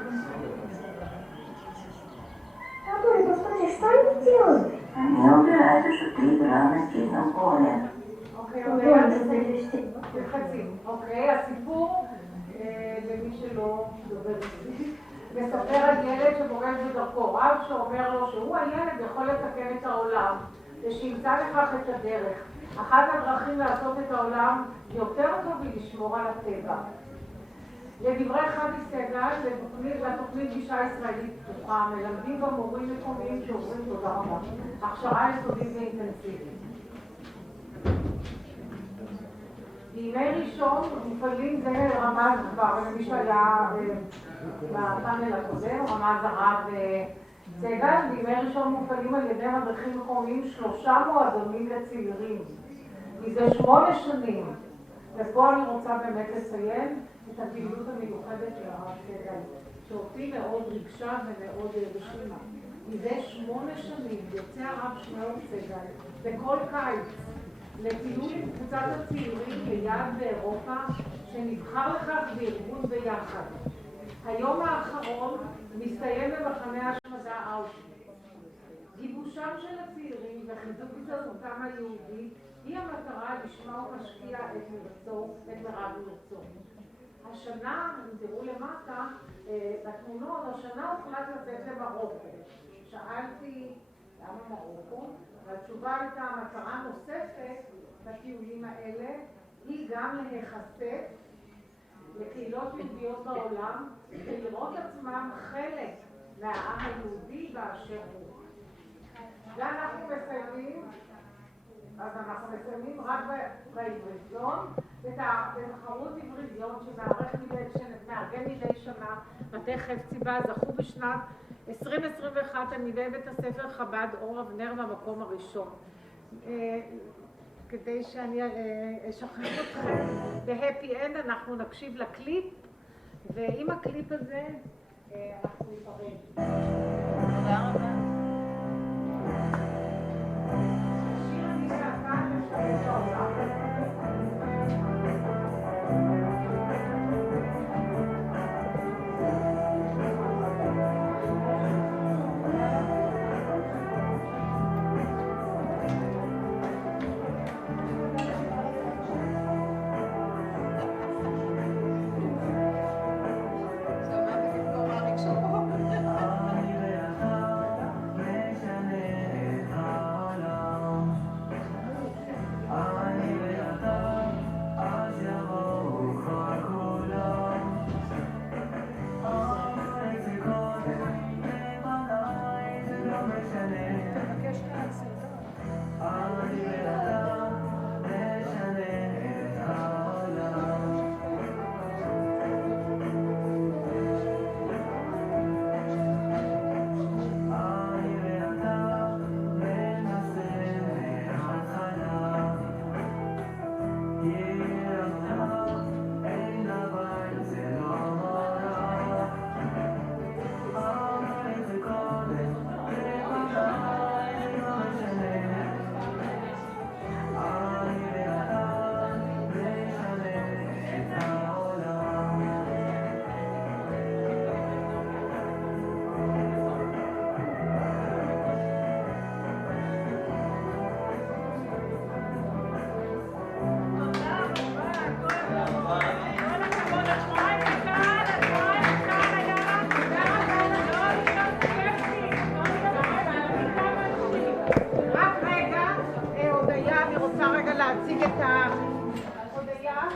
Абуля, посмотри, что они делают? Они убирают уже 3 грамма чистом поле. אוקיי, הסיפור, למי שלא דובר עברית, מספר על ילד שפוגש בדרכו, רב שאומר לו שהוא הילד יכול לתקן את העולם ושימצא לכך את הדרך. אחת הדרכים לעשות את העולם יותר טוב היא לשמור על הטבע. לדברי חדי סגל, לתוכנית גישה ישראלית פתוחה, מלמדים במורים מקומיים שעוברים תודה רבה. הכשרה יסודית ואינטנסיבית. בימי ראשון מופעלים זה רמז כבר, למי שהיה בפאנל הקודם, רמז הרב סגל, בימי ראשון מופעלים על ידי מדריכים מקומיים 3 מועדונים לצעירים. מזה 8 שנים. ופה אני רוצה באמת לציין את הפעילות המיוחדת של הרב סגל, שאותי מאוד ריגשה ומאוד הרשימה. מזה 8 שנים יוצא הרב סגל בכל קיץ לטיול עם קבוצת הצעירים ליעד באירופה שנבחר לכך בארגון ביחד. היום האחרון מסתיים במחנה השמדה אושוויץ. גיבושם של הצעירים וחיזוק הזהותם היהודית היא המטרה לשמה הוא משקיע את מרב מרצו. השנה, אם תראו למטה, בתמונות, השנה הוחלט לצאת למרוקו. שאלתי למה מרוקו, והתשובה הייתה מטרה נוספת בטיולים האלה, היא גם להיחשף לקהילות יהודיות בעולם ולראות עצמם חלק מהעם היהודי באשר הוא. ואנחנו מסיימים, אז אנחנו מסיימים רק בעבריזיון, בתחרות עבריזיון שמארגן מדי שנה מטה חפציבה, זכו בשנת 2021 תלמידי בית הספר חב"ד אור אבנר במקום הראשון. כדי שאני אשחרר אתכם בהפי אנד אנחנו נקשיב לקליפ, ועם הקליפ הזה אנחנו ניפרד. תודה רבה. השיר אני שעתה לשבת העולם. להציג את ההודיה.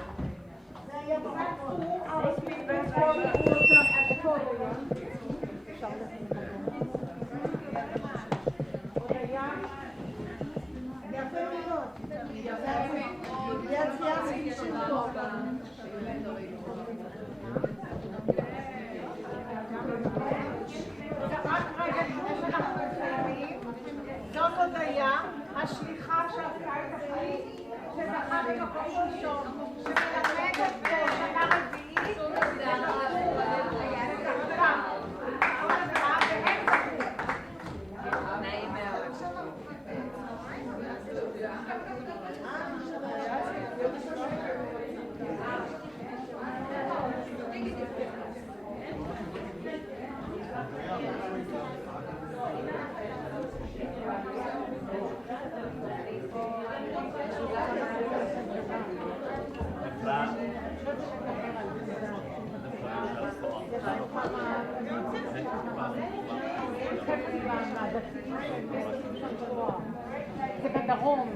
זאת הודיה, השליחה שעשתה את החיים, שזכה במקום ראשון, שמלמדת בשנה רביעית, זה בדרום.